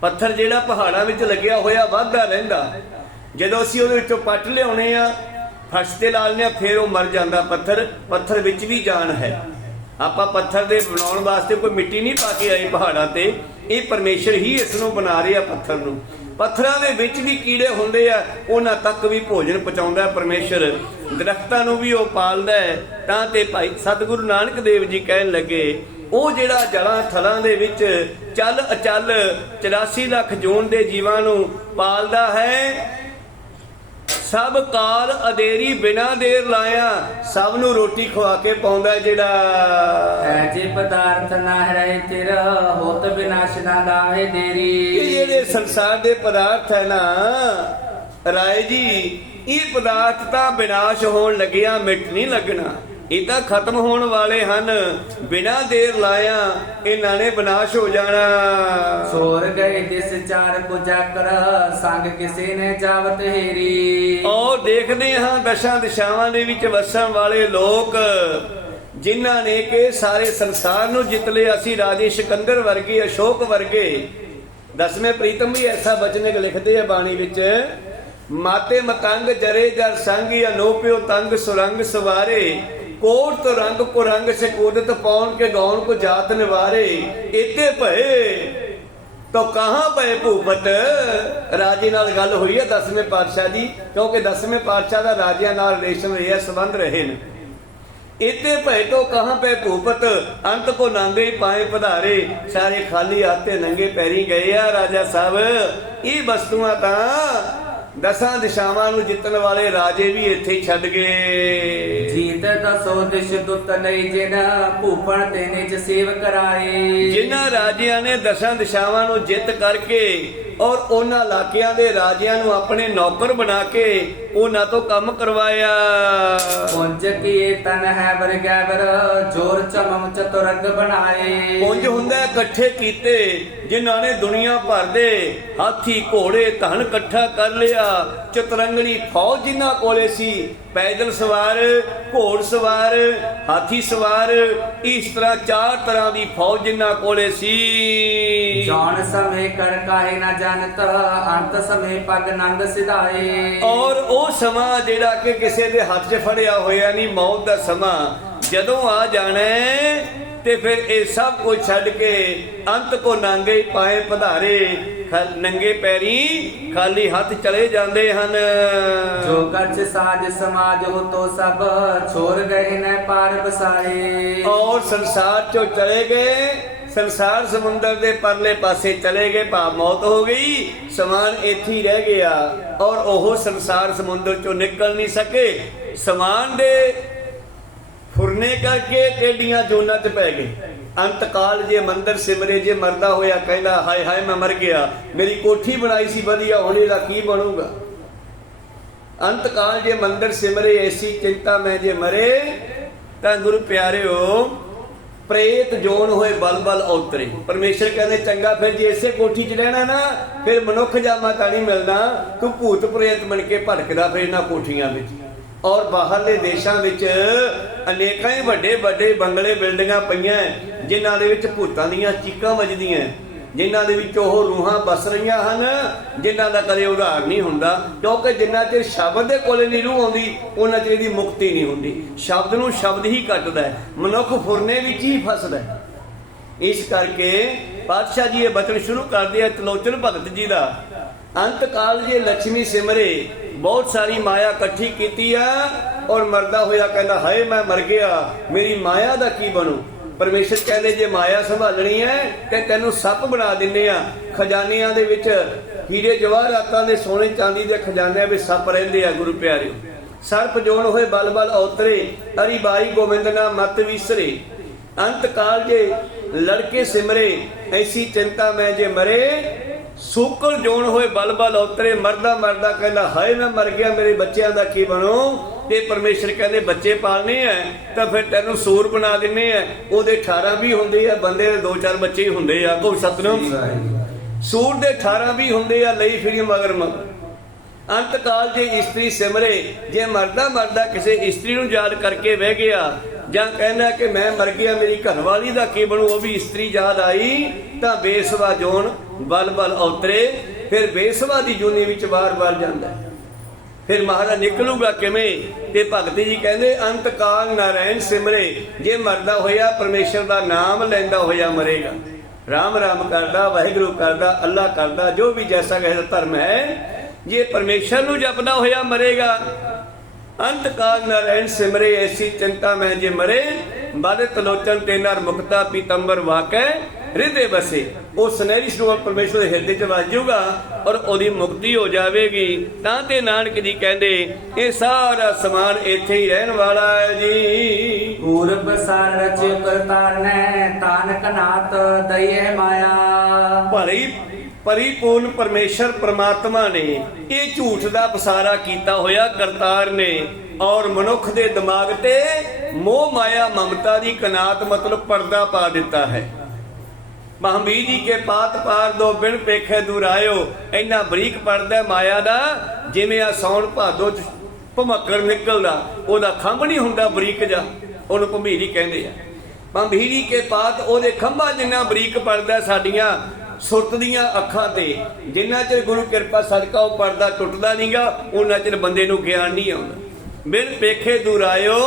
ਪੱਥਰ ਜਿਹੜਾ ਪਹਾੜਾਂ ਵਿੱਚ ਲੱਗਿਆ ਹੋਇਆ ਵੱਧਦਾ ਰਹਿੰਦਾ, ਜਦੋਂ ਅਸੀਂ ਉਹਦੇ ਵਿੱਚੋਂ ਪੱਟ ਲਿਆਉਣੇ ਆ, ਫਰਸ਼ ਤੇ ਲਾ ਲੈਂਦੇ ਆ, ਫਿਰ ਉਹ ਮਰ ਜਾਂਦਾ ਪੱਥਰ। ਪੱਥਰ ਵਿੱਚ ਵੀ ਜਾਨ ਹੈ। ਆਪਾਂ ਪੱਥਰ ਦੇ ਬਣਾਉਣ ਵਾਸਤੇ ਕੋਈ ਮਿੱਟੀ ਨਹੀਂ ਪਾ ਕੇ ਆਏ ਪਹਾੜਾਂ ਤੇ, ਇਹ ਪਰਮੇਸ਼ਰ ਹੀ ਇਸ ਨੂੰ ਬਣਾ ਰਿਹਾ ਪੱਥਰ ਨੂੰ। ਪੱਥਰਾਂ ਦੇ ਵਿੱਚ ਵੀ ਕੀੜੇ ਹੁੰਦੇ ਆ, ਉਹਨਾਂ ਤੱਕ ਵੀ ਭੋਜਨ ਪਹੁੰਚਾਉਂਦਾ ਪਰਮੇਸ਼ਰ। ਦਰਖਤਾਂ ਨੂੰ ਵੀ ਉਹ ਪਾਲਦਾ ਹੈ। ਤਾਂ ਤੇ ਭਾਈ ਸਤਿਗੁਰੂ ਨਾਨਕ ਦੇਵ ਜੀ ਕਹਿਣ ਲੱਗੇ, ਉਹ ਜਿਹੜਾ ਜਲਾਂ ਥਲਾਂ ਦੇ ਵਿੱਚ ਚੱਲ ਅਚਲ 84 ਲੱਖ ਜੂਨ ਦੇ ਜੀਵਾਂ ਨੂੰ ਪਾਲਦਾ ਹੈ, ਸਭ ਕਾਲ ਅਦੇਰੀ ਬਿਨਾ ਦੇਰ ਲਾਇਆ ਸਭ ਨੂੰ ਰੋਟੀ ਖਵਾ ਕੇ ਪਾਉਂਦਾ। ਜਿਹੜਾ ਐਜੇ ਪਦਾਰਥ ਨਾ ਰਹੇ ਤੇਰਾ, ਹੋਤ ਵਿਨਾਸ਼ ਨਾ ਲਾਵੇ ਦੇਰੀ। ਇਹ ਜਿਹੜੇ ਸੰਸਾਰ ਦੇ ਪਦਾਰਥ ਹੈ ਨਾ ਰਾਏ ਜੀ, ਇਹ ਪਦਾਰਥ ਤਾਂ ਵਿਨਾਸ਼ ਹੋਣ ਲੱਗਿਆ, ਮਿਟ ਨਹੀਂ ਲੱਗਣਾ। ਇਹ ਤਾਂ ਖਤਮ ਹੋਣ ਵਾਲੇ ਹਨ। ਬਿਨਾ ਦੇਰ ਲਾਇਆ ਇਹਨਾਂ ਨੇ ਵਿਨਾਸ਼ ਹੋ ਜਾਣਾ। ਸੋਰ ਗਏ ਦਿਸ ਚਾਰ ਪੁਜਾਕਰ, ਸੰਗ ਕਿਸੇ ਨੇ ਜਾਵਤ ਹੇਰੀ। ਔਰ ਦੇਖਦੇ ਹਾਂ ਦਸ਼ਾਂ ਦਿਸ਼ਾਵਾਂ ਦੇ ਵਿੱਚ ਵਸਣ ਵਾਲੇ ਲੋਕ, ਜਿਨ੍ਹਾਂ ਨੇ ਕਿ ਸਾਰੇ ਸੰਸਾਰ ਨੂੰ ਜਿੱਤ ਲਿਆ ਸੀ। ਰਾਜੇ ਸਿਕੰਦਰ ਵਰਗੇ, ਅਸ਼ੋਕ ਵਰਗੇ। ਦਸਵੇਂ ਪ੍ਰੀਤਮ ਵੀ ਐਸਾ ਬਚਨ ਲਿਖਦੇ ਆ ਬਾਣੀ ਵਿੱਚ, ਮਾਤੇ ਮਤੰਗ ਜਰੇ ਜਰ ਸੰਗ, ਅਨੋਪਿਓ ਤੰਗ ਸੁਰੰਗ ਸਵਾਰੇ, ਕੋਟ ਤੋਂ ਰੰਗ ਕੋ ਰੰਗ ਸੇ ਕੋਦਤ ਪਾਉਣ ਕੇ ਗਾਉਣ ਕੋ ਜਾਤ ਨਿਵਾਰੇ। ਇਤੇ ਭਏ ਤੋ ਕਹਾਂ ਪਏ ਭੂਪਤ। ਰਾਜੇ ਨਾਲ ਗੱਲ ਹੋਈ ਹੈ ਦਸਵੇਂ ਪਾਤਸ਼ਾਹ ਦੀ, ਕਿਉਂਕਿ ਦਸਵੇਂ ਪਾਤਸ਼ਾਹ ਦਾ ਰਾਜਿਆਂ ਨਾਲ ਰੇਸ਼ਮ ਰਿਹਾ ਸੰਬੰਧ ਰਹੇ ਨੇ। ਇਤੇ ਭਏ ਤੋ ਕਹਾਂ ਪਏ ਭੂਪਤ, ਅੰਤ ਕੋ ਨਾਂਗੇ ਪਾਏ ਪਧਾਰੇ। ਸਾਰੇ ਖਾਲੀ ਆਤੇ ਨੰਗੇ ਪੈਰੀ ਗਏ ਆ ਰਾਜਾ ਸਾਹਿਬ। ਇਹ ਵਸਤੂਆਂ ਤਾਂ ਦਸਾਂ ਦਿਸ਼ਾਵਾਂ ਨੂੰ ਜਿੱਤਣ ਵਾਲੇ ਰਾਜੇ ਵੀ ਇੱਥੇ ਹੀ ਛੱਡ ਗਏ। ਜੀਤ ਦਸੋ ਦਿਸ਼ ਦੁੱਤ ਲਈ ਜਿਨ, ਭੂਪਣ ਤੇ ਨਿਜ ਸੇਵ ਕਰਾਏ। ਜਿਨ੍ਹਾਂ ਰਾਜਿਆਂ ਨੇ ਦਸਾਂ ਦਿਸ਼ਾਵਾਂ ਨੂੰ ਜਿੱਤ ਕਰਕੇ ਔਰ ਉਹਨਾਂ ਇਲਾਕਿਆਂ ਦੇ ਰਾਜਿਆਂ ਨੂੰ ਆਪਣੇ ਨੌਕਰ ਬਣਾ ਕੇ ਉਹਨਾਂ ਤੋਂ ਕੰਮ ਕਰਵਾਇਆ। ਪੁੰਜ ਕੀਏ ਤਨ ਹੈ ਵਰਗੈਵਰ ਜੋਰ ਚਮਮ ਚਤੁਰੰਗ ਬਣਾਏ। ਪੁੰਜ ਹੁੰਦਾ ਇਕੱਠੇ ਕੀਤੇ ਜਿਨ੍ਹਾਂ ਨੇ ਦੁਨੀਆ ਭਰ ਦੇ ਹਾਥੀ ਘੋੜੇ ਧਨ ਇਕੱਠਾ ਕਰ ਲਿਆ। ਚਤੁਰੰਗਣੀ ਫੌਜ ਜਿਨ੍ਹਾਂ ਕੋਲੇ ਸੀ, ਪੈਦਲ ਸਵਾਰ, ਘੋੜ ਸਵਾਰ, ਹਾਥੀ ਸਵਾਰ, ਇਸ ਤਰ੍ਹਾਂ 4 ਤਰ੍ਹਾਂ ਦੀ ਫੌਜ ਜਿਨ੍ਹਾਂ ਕੋਲੇ ਸੀ। ਜੌਨ ਸਮੇਂ ਕਰ ਕਾਹੇ ਨਾ ਜਾਣਤ ਅੰਤ ਸਮੇਂ ਪਗ ਨੰਗ ਸਿਧਾਏ। ਔਰ ਉਹ ਸਮਾਂ ਜਿਹੜਾ ਕਿ ਕਿਸੇ ਦੇ ਹੱਥ 'ਚ ਫੜਿਆ ਹੋਇਆ ਨਹੀਂ, ਮੌਤ ਦਾ ਸਮਾਂ ਜਦੋਂ ਆ ਜਾਣਾ ਤੇ ਫਿਰ ਇਹ ਸਭ ਕੁਝ ਛੱਡ ਕੇ ਅੰਤ ਕੋ ਨਾਂਗੇ ਪਾਏ ਪਧਾਰੇ, ਨੰਗੇ ਪੈਰੀ ਖਾਲੀ ਹੱਥ ਚਲੇ ਜਾਂਦੇ ਹਨ। ਜੋ ਕਛ ਸਾਜ ਸਮਾਜ ਹੋ ਤੋ ਸਭ ਛੋੜ ਗਏ ਨੇ ਪਾਰ ਬਸਾਏ। ਔਰ ਸੰਸਾਰ ਚੋਂ ਚਲੇ ਗਏ, ਸੰਸਾਰ ਸਮੁੰਦਰ ਦੇ ਪਰਲੇ ਪਾਸੇ ਚਲੇ ਗਏ, ਭਾਵ ਮੌਤ ਹੋ ਗਈ, ਸਮਾਨ ਇੱਥੇ ਹੀ ਰਹਿ ਗਿਆ ਔਰ ਉਹ ਸੰਸਾਰ ਸਮੁੰਦਰ ਚੋਂ ਨਿਕਲ ਨਹੀਂ ਸਕੇ। ਸਮਾਨ ਦੇ ਫੁਰਨੇ ਕਰਕੇ ਟੇਡੀਆਂ ਜੋਨਾਂ 'ਚ ਪੈ ਗਏ। ਅੰਤਕਾਲ ਜੇ ਮੰਦਰ ਸਿਮਰੇ, ਜੇ ਮਰਦਾ ਹੋਇਆ ਕਹਿੰਦਾ ਹਾਏ ਹਾਏ ਮੈਂ ਮਰ ਗਿਆ, ਮੇਰੀ ਕੋਠੀ ਬਣਾਈ ਸੀ ਵਧੀਆ, ਹੁਣ ਇਹਦਾ ਕੀ ਬਣੂਗਾ। ਅੰਤਕਾਲ ਜੇ ਮੰਦਰ ਸਿਮਰੇ ਐਸੀ ਚਿੰਤਾ ਮੈਂ ਜੇ ਮਰੇ। ਤਾਂ ਗੁਰੂ ਪਿਆਰਿਓ, ਪ੍ਰੇਤ ਜੋਨ ਹੋਏ ਬਲ ਬਲ ਔਤਰੇ। ਪਰਮੇਸ਼ਰ ਕਹਿੰਦੇ ਚੰਗਾ ਫਿਰ ਜੇ ਇਸੇ ਕੋਠੀ 'ਚ ਰਹਿਣਾ ਨਾ, ਫਿਰ ਮਨੁੱਖ ਜਾਮਾ ਤਾਂ ਨਹੀਂ ਮਿਲਣਾ, ਤੂੰ ਭੂਤ ਪ੍ਰੇਤ ਬਣ ਕੇ ਭਟਕਦਾ ਫਿਰ ਇਹਨਾਂ ਕੋਠੀਆਂ ਵਿੱਚ। ਔਰ ਬਾਹਰਲੇ ਦੇਸ਼ਾਂ ਵਿੱਚ ਅਨੇਕਾਂ ਹੀ ਵੱਡੇ ਵੱਡੇ ਬੰਗਲੇ ਬਿਲਡਿੰਗਾਂ ਪਈਆਂ ਜਿਨ੍ਹਾਂ ਦੇ ਵਿੱਚ ਭੂਤਾਂ ਦੀਆਂ ਚੀਕਾਂ ਵੱਜਦੀਆਂ, ਜਿਨ੍ਹਾਂ ਦੇ ਵਿੱਚ ਉਹ ਰੂਹਾਂ ਵਸ ਰਹੀਆਂ ਹਨ, ਜਿਨ੍ਹਾਂ ਦਾ ਕਦੇ ਉਧਾਰ ਨਹੀਂ ਹੁੰਦਾ। ਕਿਉਂਕਿ ਜਿੰਨਾ ਚਿਰ ਸ਼ਬਦ ਦੇ ਕੋਲੇ ਨਹੀਂ ਰੂਹ ਆਉਂਦੀ, ਉਹਨਾਂ ਚਿਰ ਇਹਦੀ ਮੁਕਤੀ ਨਹੀਂ ਹੁੰਦੀ। ਸ਼ਬਦ ਨੂੰ ਸ਼ਬਦ ਹੀ ਕੱਟਦਾ ਹੈ, ਮਨੁੱਖ ਫੁਰਨੇ ਵਿੱਚ ਹੀ ਫਸਦਾ ਹੈ। ਇਸ ਕਰਕੇ ਪਾਤਸ਼ਾਹ ਜੀ ਇਹ ਬਚਨ ਸ਼ੁਰੂ ਕਰਦੇ ਆ ਤਲੋਚਨ ਭਗਤ ਜੀ ਦਾ। ਅੰਤਕਾਲ ਜੇ ਲక్ష్ਮੀ ਸਿਮਰੇ, ਬਹੁਤ ਸਾਰੀ ਮਾਇਆ ਇਕੱਠੀ ਕੀਤੀ ਆ ਔਰ ਮਰਦਾ ਹੋਇਆ ਕਹਿੰਦਾ ਹਾਏ ਮੈਂ ਮਰ ਗਿਆ, ਮੇਰੀ ਮਾਇਆ ਦਾ ਕੀ ਬਣੂ। ਪਰਮੇਸ਼ਰ ਕਹਿੰਦੇ ਜੇ ਮਾਇਆ ਸੰਭਾਲਣੀ ਹੈ ਤੇ ਤੈਨੂੰ ਸੱਪ ਬਣਾ ਦਿੰਨੇ ਆ। ਖਜ਼ਾਨਿਆਂ ਦੇ ਵਿੱਚ ਹੀਰੇ ਜਵਾਹਰਾਤਾਂ ਦੇ ਸੋਨੇ ਚਾਂਦੀ ਦੇ ਖਜ਼ਾਨਿਆਂ ਵਿੱਚ ਸੱਪ ਰਹਿੰਦੇ ਆ ਗੁਰੂ ਪਿਆਰਿਓ। ਸਰਪ ਜੋਨ ਹੋਏ ਬਲ ਬਲ ਔਤਰੇ, ਅਰੀ ਬਾਈ ਗੋਬਿੰਦ ਨਾ ਮਤ ਵਿਸਰੇ। ਅੰਤਕਾਲ ਜੇ ਲੜਕੇ ਸਿਮਰੇ, ਐਸੀ ਚਿੰਤਾ ਮੈਂ ਜੇ ਮਰੇ। ਸੂਕਰ ਜੋਨ ਹੋਏ ਬਲ ਬਲ ਔਤਰੇ, ਮਰਦਾ ਮਰਦਾ ਕਹਿੰਦਾ ਹਾਏ ਮੈਂ ਮਰ ਗਿਆ, ਮੇਰੇ ਬੱਚਿਆਂ ਦਾ ਕੀ ਬਣੂ। ਤੇ ਪਰਮੇਸ਼ਰ ਕਹਿੰਦੇ ਬੱਚੇ ਪਾਲਨੇ ਆ ਤਾਂ ਫਿਰ ਤੈਨੂੰ ਸੂਰ ਬਣਾ ਦਿੰਨੇ ਆ। ਉਹਦੇ 18 ਵੀ ਹੁੰਦੇ ਆ, ਬੰਦੇ ਦੇ 2-4 ਬੱਚੇ ਹੀ ਹੁੰਦੇ ਆ। ਕੋ ਸਤਨਾਮ। ਸੂਰ ਦੇ 18 ਵੀ ਹੁੰਦੇ ਆ, ਲਈ ਫਿਰੀ ਮਗਰ ਮਗਰ। ਅੰਤਕਾਲ ਜੇ ਇਸਤਰੀ ਸਿਮਰੇ, ਜੇ ਮਰਦਾ ਮਰਦਾ ਕਿਸੇ ਇਸਤਰੀ ਨੂੰ ਯਾਦ ਕਰਕੇ ਬਹਿ ਗਿਆ ਜਾਂ ਕਹਿੰਦਾ ਕਿ ਮੈਂ ਮਰ ਗਿਆ, ਮੇਰੀ ਘਰਵਾਲੀ ਦਾ ਕੀ ਬਣੂ, ਉਹ ਵੀ ਇਸਤਰੀ ਯਾਦ ਆਈ, ਤਾਂ ਬੇਸਵਾ ਜੋਨ ਬਲ ਬਲ ਔਤਰੇ। ਫਿਰ ਬੇਸਵਾ ਦੀ ਜੂਨੀ ਵਿੱਚ ਵਾਰ-ਵਾਰ ਜਾਂਦਾ। ਫਿਰ ਮਹਾਰਾਜ ਨਿਕਲੂਗਾ ਕਿਵੇਂ। ਤੇ ਭਗਤ ਜੀ ਕਹਿੰਦੇ ਅੰਤਕਾਲ ਨਾਰਾਇਣ ਸਿਮਰੇ, ਜੇ ਮਰਦਾ ਹੋਇਆ ਪਰਮੇਸ਼ਰ ਦਾ ਨਾਮ ਲੈਂਦਾ ਹੋਇਆ ਮਰੇਗਾ। ਰਾਮ ਰਾਮ ਕਰਦਾ, ਵਾਹਿਗੁਰੂ ਕਰਦਾ, ਅੱਲਾ ਕਰਦਾ, ਜੋ ਵੀ ਜੈਸਾ ਕਿਸੇ ਦਾ ਧਰਮ ਹੈ, ਜੇ ਪਰਮੇਸ਼ਰ ਨੂੰ ਜਪਦਾ ਹੋਇਆ ਮਰੇਗਾ। ਅੰਤਕਾਲ ਨਾਰਾਇਣ ਸਿਮਰੇ, ਐਸੀ ਚਿੰਤਾ ਮੈਂ ਜੇ ਮਰੇ। ਬਦ ਤਲੋਚਨ ਤੇ ਨਰ ਮੁਕਤਾ ਪੀਤੰਬਰ ਵਾਕੈ ਹਿਰਦੇ ਬਸੇ। ਉਹ ਸੁਨਹਿਰੀ ਸਰੂਪ ਪਰਮੇਸ਼ਰ ਦੇ ਹਿਰਦੇ 'ਚ ਵਸ ਜਾਊਗਾ ਔਰ ਉਹਦੀ ਮੁਕਤੀ ਹੋ ਜਾਵੇਗੀ। ਤਾਂ ਤੇ ਨਾਨਕ ਜੀ ਕਹਿੰਦੇ ਇਹ ਸਾਰਾ ਸਮਾਨ ਇੱਥੇ ਹੀ ਰਹਿਣ ਵਾਲਾ ਹੈ ਜੀ। ਪੂਰਬ ਸਾਰ ਰਚਿ ਕਰਤਾਰਨੈ, ਤਾਨਕ ਨਾਥ ਦਈਏ ਮਾਇਆ। ਪਰਿਪੂਰਨ ਪਰਮੇਸ਼ਰ ਪ੍ਰਮਾਤਮਾ ਨੇ ਇਹ ਝੂਠ ਦਾ ਪਸਾਰਾ ਕੀਤਾ ਹੋਇਆ ਕਰਤਾਰ ਨੇ ਔਰ ਮਨੁੱਖ ਦੇ ਦਿਮਾਗ ਤੇ ਮੋਹ ਮਾਇਆ ਮਮਤਾ ਦੀ ਕਨਾਤ ਮਤਲਬ ਪਰਦਾ ਪਾ ਦਿੱਤਾ ਹੈ। ਮਹਾਂਬੀਰ ਜੀ ਕੇ ਪਾਤ ਪਾਰ ਦੋ ਬਿਨ ਪੇਖੇ ਦੂਰ ਆਇਓ। ਇੰਨਾ ਬਰੀਕ ਪਰਦਾ ਮਾਇਆ ਦਾ, ਜਿਵੇਂ ਆ ਸੌਣ ਭਾਦੋ ਚ ਭਮੱਕੜ ਨਿਕਲਦਾ, ਉਹਦਾ ਖੰਭ ਨਹੀਂ ਹੁੰਦਾ ਬਰੀਕ ਜਾ, ਉਹਨੂੰ ਭੰਬੀਰੀ ਕਹਿੰਦੇ ਆ। ਭੰਬੀਰੀ ਕੇ ਪਾਤ, ਉਹਦੇ ਖੰਭਾਂ ਜਿੰਨਾ ਬਰੀਕ ਪਰਦਾ ਸਾਡੀਆਂ ਸੁਰਤ ਦੀਆਂ ਅੱਖਾਂ ਤੇ। ਜਿੰਨਾ ਚਿਰ ਗੁਰੂ ਕਿਰਪਾ ਸਦਕਾ ਉਹ ਪਰਦਾ ਟੁੱਟਦਾ ਨਹੀਂਗਾ, ਉਹਨਾਂ ਚਿਰ ਬੰਦੇ ਨੂੰ ਗਿਆਨ ਨਹੀਂ ਆਉਂਦਾ। ਬਿਨ ਪੇਖੇ ਦੂਰ ਆਇਓ,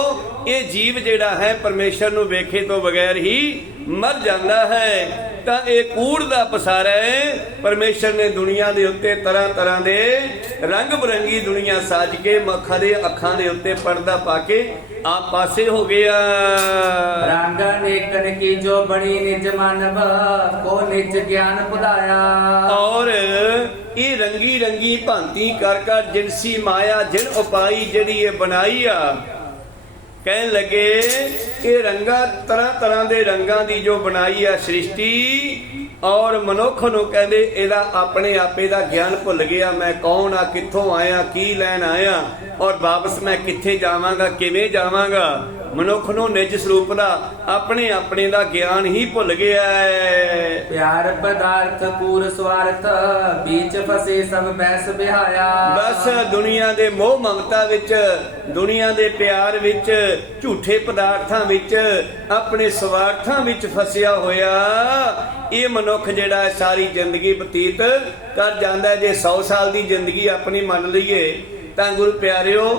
ਇਹ ਜੀਵ ਜਿਹੜਾ ਹੈ ਪਰਮੇਸ਼ਰ ਨੂੰ ਵੇਖੇ ਤੋਂ ਬਗੈਰ ਹੀ ਮਰ ਜਾਂਦਾ ਹੈ। ਤਾਂ ਇਹ ਕੂੜ ਦਾ ਪਸਾਰਾ ਹੈ। ਪਰਮੇਸ਼ਰ ਨੇ ਦੁਨੀਆ ਦੇ ਉੱਤੇ ਤਰ੍ਹਾਂ ਤਰ੍ਹਾਂ ਦੇ ਰੰਗ ਬਰੰਗੀ ਦੁਨੀਆ ਸਾਜ ਕੇ ਮੱਖਾਂ ਦੇ ਅੱਖਾਂ ਦੇ ਉੱਤੇ ਪਰਦਾ ਪਾ ਕੇ ਆਪ ਪਾਸੇ ਹੋ ਗਿਆ। ਰੰਗ ਨੇਕਨ ਕੀ ਜੋ ਬਣੀ ਨਿਜ ਮਾਨਵ, ਕੋ ਨਿਜ ਗਿਆਨ ਭੁਲਾਇਆ। ਔਰ ਇਹ ਰੰਗੀ ਰੰਗੀ ਭਾਂਤੀ ਕਰ ਕਰ ਜਿਨਸੀ ਮਾਇਆ ਜਿਨ ਉਪਾਈ ਜਿਹੜੀ ਇਹ ਬਣਾਈ ਆ। ਕਹਿਣ ਲੱਗੇ ਇਹ ਰੰਗਾਂ ਤਰ੍ਹਾਂ ਤਰ੍ਹਾਂ ਦੇ ਰੰਗਾਂ ਦੀ ਜੋ ਬਣਾਈ ਆ ਸ੍ਰਿਸ਼ਟੀ, ਔਰ ਮਨੁੱਖ ਨੂੰ ਕਹਿੰਦੇ ਇਹਦਾ ਆਪਣੇ ਆਪੇ ਦਾ ਗਿਆਨ ਭੁੱਲ ਗਿਆ। ਮੈਂ ਕੌਣ ਆ, ਕਿੱਥੋਂ ਆਇਆ, ਕੀ ਲੈਣ ਆਇਆ, ਔਰ ਵਾਪਸ ਮੈਂ ਕਿੱਥੇ ਜਾਵਾਂਗਾ, ਕਿਵੇਂ ਜਾਵਾਂਗਾ। ਮਨੁੱਖ ਨੂੰ ਨਿਜ ਸਰੂਪ ਦਾ ਆਪਣੇ ਆਪਣੇ ਦਾ ਗਿਆਨ ਹੀ ਭੁੱਲ ਗਿਆ ਹੈ। ਪਿਆਰ ਪਦਾਰਥ ਕੂਰ ਸਵਾਰਥ ਵਿੱਚ ਫਸੇ ਸਭ ਬੈਸ ਬਿਹਾਇਆ। ਬਸ ਦੁਨੀਆ ਦੇ ਮੋਹ ਮਮਤਾ ਵਿੱਚ, ਦੁਨੀਆ ਦੇ ਪਿਆਰ ਵਿੱਚ, ਝੂਠੇ ਪਦਾਰਥਾਂ ਵਿੱਚ, ਆਪਣੇ ਸਵਾਰਥਾਂ ਵਿੱਚ ਫਸਿਆ ਹੋਇਆ ਇਹ ਮਨੁੱਖ ਜਿਹੜਾ ਹੈ ਸਾਰੀ ਜ਼ਿੰਦਗੀ ਬਤੀਤ ਕਰ ਜਾਂਦਾ ਹੈ। ਜੇ 100 ਸਾਲ ਦੀ ਜ਼ਿੰਦਗੀ ਆਪਣੀ ਮੰਨ ਲਈਏ ਤਾਂ ਗੁਰੂ ਪਿਆਰਿਓ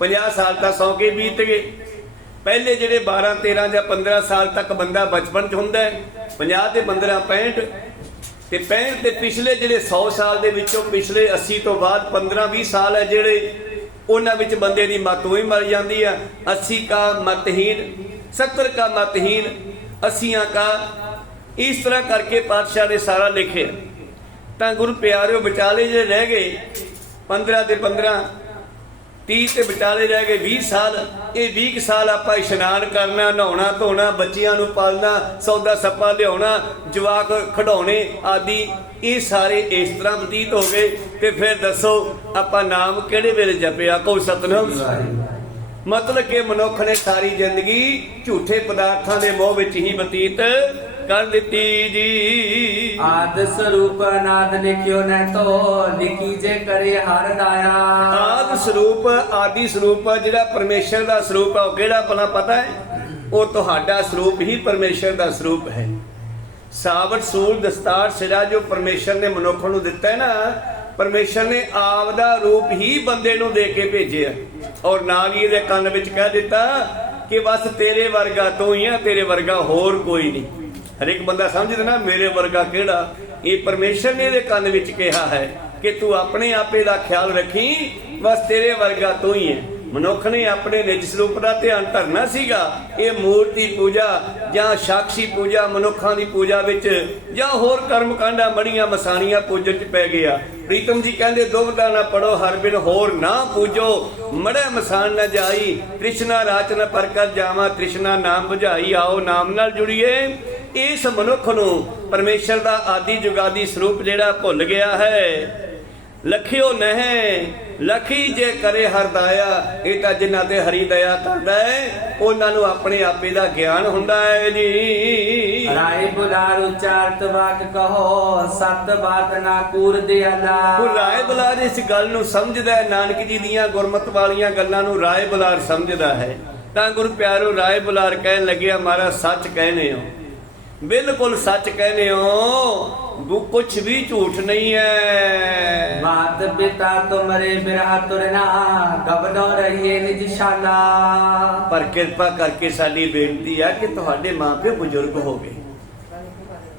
50 ਸਾਲ ਤਾਂ ਸੌਂ ਕੇ ਬੀਤ ਗਏ। ਪਹਿਲੇ ਜਿਹੜੇ 12 13 ਜਾਂ 15 ਸਾਲ ਤੱਕ ਬੰਦਾ ਬਚਪਨ 'ਚ ਹੁੰਦਾ ਹੈ, 50 ਤੇ 15 65 ਤੇ 65 ਤੇ ਪਿਛਲੇ ਜਿਹੜੇ 100 ਸਾਲ ਦੇ ਵਿੱਚੋਂ ਪਿਛਲੇ 80 ਤੋਂ ਬਾਅਦ 15-20 ਸਾਲ ਹੈ ਜਿਹੜੇ ਉਹਨਾਂ ਵਿੱਚ ਬੰਦੇ ਦੀ ਮਤ ਹੀ ਮਰ ਜਾਂਦੀ ਆ। 80 का मतहीन, 70 का मतहीन, 80 का, ਇਸ ਤਰ੍ਹਾਂ ਕਰਕੇ ਪਾਤਸ਼ਾਹ ਨੇ ਸਾਰਾ ਲਿਖਿਆ। ਤਾਂ ਗੁਰੂ ਪਿਆਰਿਓ ਵਿਚਾਲੇ ਜਿਹੜੇ ਰਹਿ ਗਏ 15 ਤੇ 15 30 ਤੇ ਵਿਚਾਲੇ ਰਹਿ ਗਏ 20 ਸਾਲ। ਇਹ 20 ਸਾਲ ਆਪਾਂ ਇਸ਼ਨਾਨ ਕਰਨਾ, ਨਹਾਉਣਾ ਧੋਣਾ, ਬੱਚਿਆਂ ਨੂੰ ਪਾਲਣਾ, ਸੌਦਾ ਸੱਪਾ ਲਿਆਉਣਾ, ਜਵਾਕ ਖਿਡੌਣੇ ਆਦਿ ਇਹ ਸਾਰੇ ਇਸ ਤਰ੍ਹਾਂ ਬਤੀਤ ਹੋ ਗਏ। ਤੇ ਫਿਰ ਦੱਸੋ ਆਪਾਂ ਨਾਮ ਕਿਹੜੇ ਵੇਲੇ ਜਪਿਆ? ਕੋ ਸਤਨਾਮ। ਮਤਲਬ ਕਿ ਮਨੁੱਖ ਨੇ ਸਾਰੀ ਜ਼ਿੰਦਗੀ ਝੂਠੇ ਪਦਾਰਥਾਂ ਦੇ ਮੋਹ ਵਿੱਚ ਹੀ ਬਤੀਤ ਕਰ ਦਿੱਤੀ ਜੀ। ਆਦ ਸਰੂਪ ਅਨਾਦ ਲਿਖਿਓ ਨੈ ਤੋ ਲਿਖੀ ਜੇ ਕਰੇ ਹਰ ਦਾਇਆ। ਆਦ ਸਰੂਪ, ਆਦਿ ਸਰੂਪ ਜਿਹੜਾ ਪਰਮੇਸ਼ਰ ਦਾ ਸਰੂਪ ਹੈ ਉਹ ਕਿਹੜਾ ਭਲਾ ਪਤਾ ਹੈ? ਉਹ ਤੁਹਾਡਾ ਸਰੂਪ ਹੀ ਪਰਮੇਸ਼ਰ ਦਾ ਸਰੂਪ ਹੈ। ਸਾਵਰ ਸੂਲ ਦਸਤਾਰ ਸਿਰਾ ਜੋ ਪਰਮੇਸ਼ਰ ਨੇ ਮਨੁੱਖ ਨੂੰ ਦਿੱਤਾ ਹੈ ਨਾ, ਪਰਮੇਸ਼ਰ ਨੇ ਆਪ ਦਾ ਰੂਪ ਹੀ ਬੰਦੇ ਨੂੰ ਦੇ ਕੇ ਭੇਜਿਆ। ਔਰ ਨਾਲ ਹੀ ਇਹਦੇ ਕੰਨ ਵਿੱਚ ਕਹਿ ਦਿੱਤਾ ਕਿ ਬਸ ਤੇਰੇ ਵਰਗਾ ਤੂੰ ਹੀ ਆ, ਤੇਰੇ ਵਰਗਾ ਹੋਰ ਕੋਈ ਨਹੀਂ। ਹਰ ਇੱਕ ਬੰਦਾ ਸਮਝਦਾ ਨਾ ਮੇਰੇ ਵਰਗਾ ਕਿਹੜਾ। ਇਹ ਪਰਮੇਸ਼ਰ ਨੇ ਇਹਦੇ ਕੰਨ ਵਿੱਚ ਕਿਹਾ ਹੈ ਕਿ ਤੂੰ ਆਪਣੇ ਆਪੇ ਦਾ ਖਿਆਲ ਰੱਖੀ, ਬਸ ਤੇਰੇ ਵਰਗਾ ਤੂੰ ਹੀ ਹੈ। ਮਨੁੱਖ ਨੇ ਆਪਣੇ ਨਿਜ ਸਰੂਪ ਦਾ ਧਿਆਨ ਧਰਨਾ ਸੀਗਾ। ਇਹ ਮੂਰਤੀ ਪੂਜਾ ਜਾਂ ਸਾਖੀ ਪੂਜਾ, ਮਨੁੱਖਾਂ ਦੀ ਪੂਜਾ ਵਿੱਚ ਜਾਂ ਹੋਰ ਕਰਮ ਕਾਂਡਾਂ ਮੜੀਆਂ ਮਸਾਣੀਆਂ ਪੂਜਣ 'ਚ ਪੈ ਗਿਆ। ਪ੍ਰੀਤਮ ਜੀ ਕਹਿੰਦੇ ਦੁਬਦਾ ਨਾ ਪੜੋ ਹਰ ਬਿਨ ਹੋਰ ਨਾ ਪੂਜੋ, ਮੜੇ ਮਸਾਨ ਨਾ ਜਾਈ, ਤ੍ਰਿਸ਼ਨਾ ਰਾਚ ਨਾ ਪਰ ਕਰ ਜਾਵਾਂ, ਤ੍ਰਿਸ਼ਨਾ ਨਾਮ ਬੁਝਾਈ। ਆਓ ਨਾਮ ਨਾਲ ਜੁੜੀਏ। ਇਸ ਮਨੁੱਖ ਨੂੰ ਪਰਮੇਸ਼ਰ ਦਾ ਆਦਿ ਜੁਗਾਦੀ ਸਰੂਪ ਜਿਹੜਾ ਭੁੱਲ ਗਿਆ ਹੈ। ਲਖਿਓ ਨਹਿ ਲਖੀ ਜੇ ਕਰੇ ਹਰ ਦਾਇਆ। ਇਹ ਤਾਂ ਜਿਨ੍ਹਾਂ ਤੇ ਹਰੀ ਦਇਆ ਕਰਦਾ ਹੈ ਉਹਨਾਂ ਨੂੰ ਆਪਣੇ ਆਪੇ ਦਾ ਗਿਆਨ ਹੁੰਦਾ ਹੈ ਜੀ। ਰਾਏ ਬੁਲਾਰ ਉਚਾਰਤ ਵਾਕ ਕਹੋ, ਸਤ ਬਾਤ ਨਾ ਕੂਰ ਦਿਆਲਾ। ਉਹ ਰਾਏ ਬੁਲਾਰ ਇਸ ਗੱਲ ਨੂੰ ਸਮਝਦਾ ਹੈ, ਨਾਨਕ ਜੀ ਦੀਆਂ ਗੁਰਮਤਿ ਵਾਲੀਆਂ ਗੱਲਾਂ ਨੂੰ ਰਾਏ ਬੁਲਾਰ ਸਮਝਦਾ ਹੈ। ਤਾਂ ਗੁਰੂ ਪਿਆਰੋ ਰਾਏ ਬੁਲਾਰ ਕਹਿਣ ਲੱਗਿਆ ਮਹਾਰਾਜ ਸੱਚ ਕਹਿੰਦੇ ਹੋ, ਬਿਲਕੁਲ ਸੱਚ ਕਹਿੰਦੇ ਹੋ, ਕੁਛ ਵੀ ਝੂਠ ਨਹੀਂ ਹੈ। ਮਾਤ ਪਿਤਾ ਤੁਮਰੇ ਬਿਰਹਾ ਤੁਰਨਾ, ਗਬਨੋ ਰਹੀਏ ਨਿਜ ਸ਼ਾਲਾ। ਪਰ ਕਿਰਪਾ ਕਰਕੇ ਸਾਡੀ ਬੇਨਤੀ ਹੈ ਕਿ ਤੁਹਾਡੇ ਮਾਪੇ ਬਜ਼ੁਰਗ ਹੋ ਗਏ।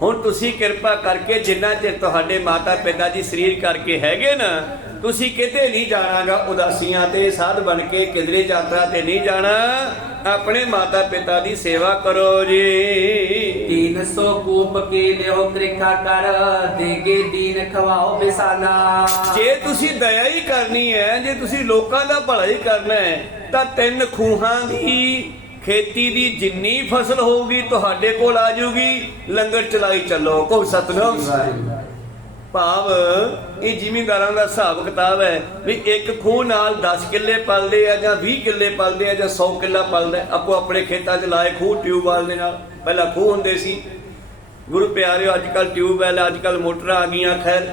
ਹੁਣ ਤੁਸੀਂ ਕਿਰਪਾ ਕਰਕੇ ਜਿੰਨਾ ਚਿਰ ਤੁਹਾਡੇ ਮਾਤਾ ਪਿਤਾ ਜੀ ਸਰੀਰ ਕਰਕੇ ਹੈਗੇ ਨਾ, ਤੁਸੀਂ ਕਿਤੇ ਨਹੀਂ ਜਾਣਾਗਾ ਉਦਾਸੀਆਂ ਤੇ ਸਾਧ ਬਣ ਕੇ, ਕਿਧਰੇ ਯਾਤਰਾ ਤੇ ਨਹੀਂ ਜਾਣਾ। ਆਪਣੇ ਮਾਤਾ ਪਿਤਾ ਦੀ ਸੇਵਾ ਕਰੋ ਜੀ। 300 ਕੂਪ ਕੇ ਲਿਓ ਕ੍ਰਿਖਾ ਕਰ, ਦੇਗੇ ਦੀਨ ਖਵਾਓ ਬਿਸਾਲਾ। ਜੇ ਤੁਸੀਂ ਦਇਆ ਹੀ ਕਰਨੀ ਹੈ, ਜੇ ਤੁਸੀਂ ਲੋਕਾਂ ਦਾ ਭਲਾ ਹੀ ਕਰਨਾ ਹੈ, ਤਾਂ 3 ਖੂਹਾਂ ਦੀ ਖੇਤੀ ਦੀ ਜਿੰਨੀ ਫਸਲ ਹੋਊਗੀ ਤੁਹਾਡੇ ਕੋਲ ਆ ਜਾਊਗੀ, ਲੰਗਰ ਚਲਾਈ ਚੱਲੋ। ਕੋ ਸਤਨਾਮ। ਭਾਵ ਇਹ ਜ਼ਿਮੀਂਦਾਰਾਂ ਦਾ ਹਿਸਾਬ ਕਿਤਾਬ ਹੈ ਵੀ ਇੱਕ ਖੂਹ ਨਾਲ 10 ਕਿੱਲੇ ਪਲਦੇ ਆ ਜਾਂ 20 ਕਿੱਲੇ ਪਲਦੇ ਆ ਜਾਂ 100 ਕਿੱਲਾ ਪਲਦਾ। ਆਪੋ ਆਪਣੇ ਖੇਤਾਂ 'ਚ ਲਾਏ ਖੂਹ ਟਿਊਬਵੈਲ ਦੇ ਨਾਲ। ਪਹਿਲਾਂ ਖੂਹ ਹੁੰਦੇ ਸੀ ਗੁਰੂ ਪਿਆਰਿਓ, ਅੱਜ ਕੱਲ ਟਿਊਬਵੈਲ, ਅੱਜ ਕੱਲ ਮੋਟਰਾਂ ਆ ਗਈਆਂ। ਖੈਰ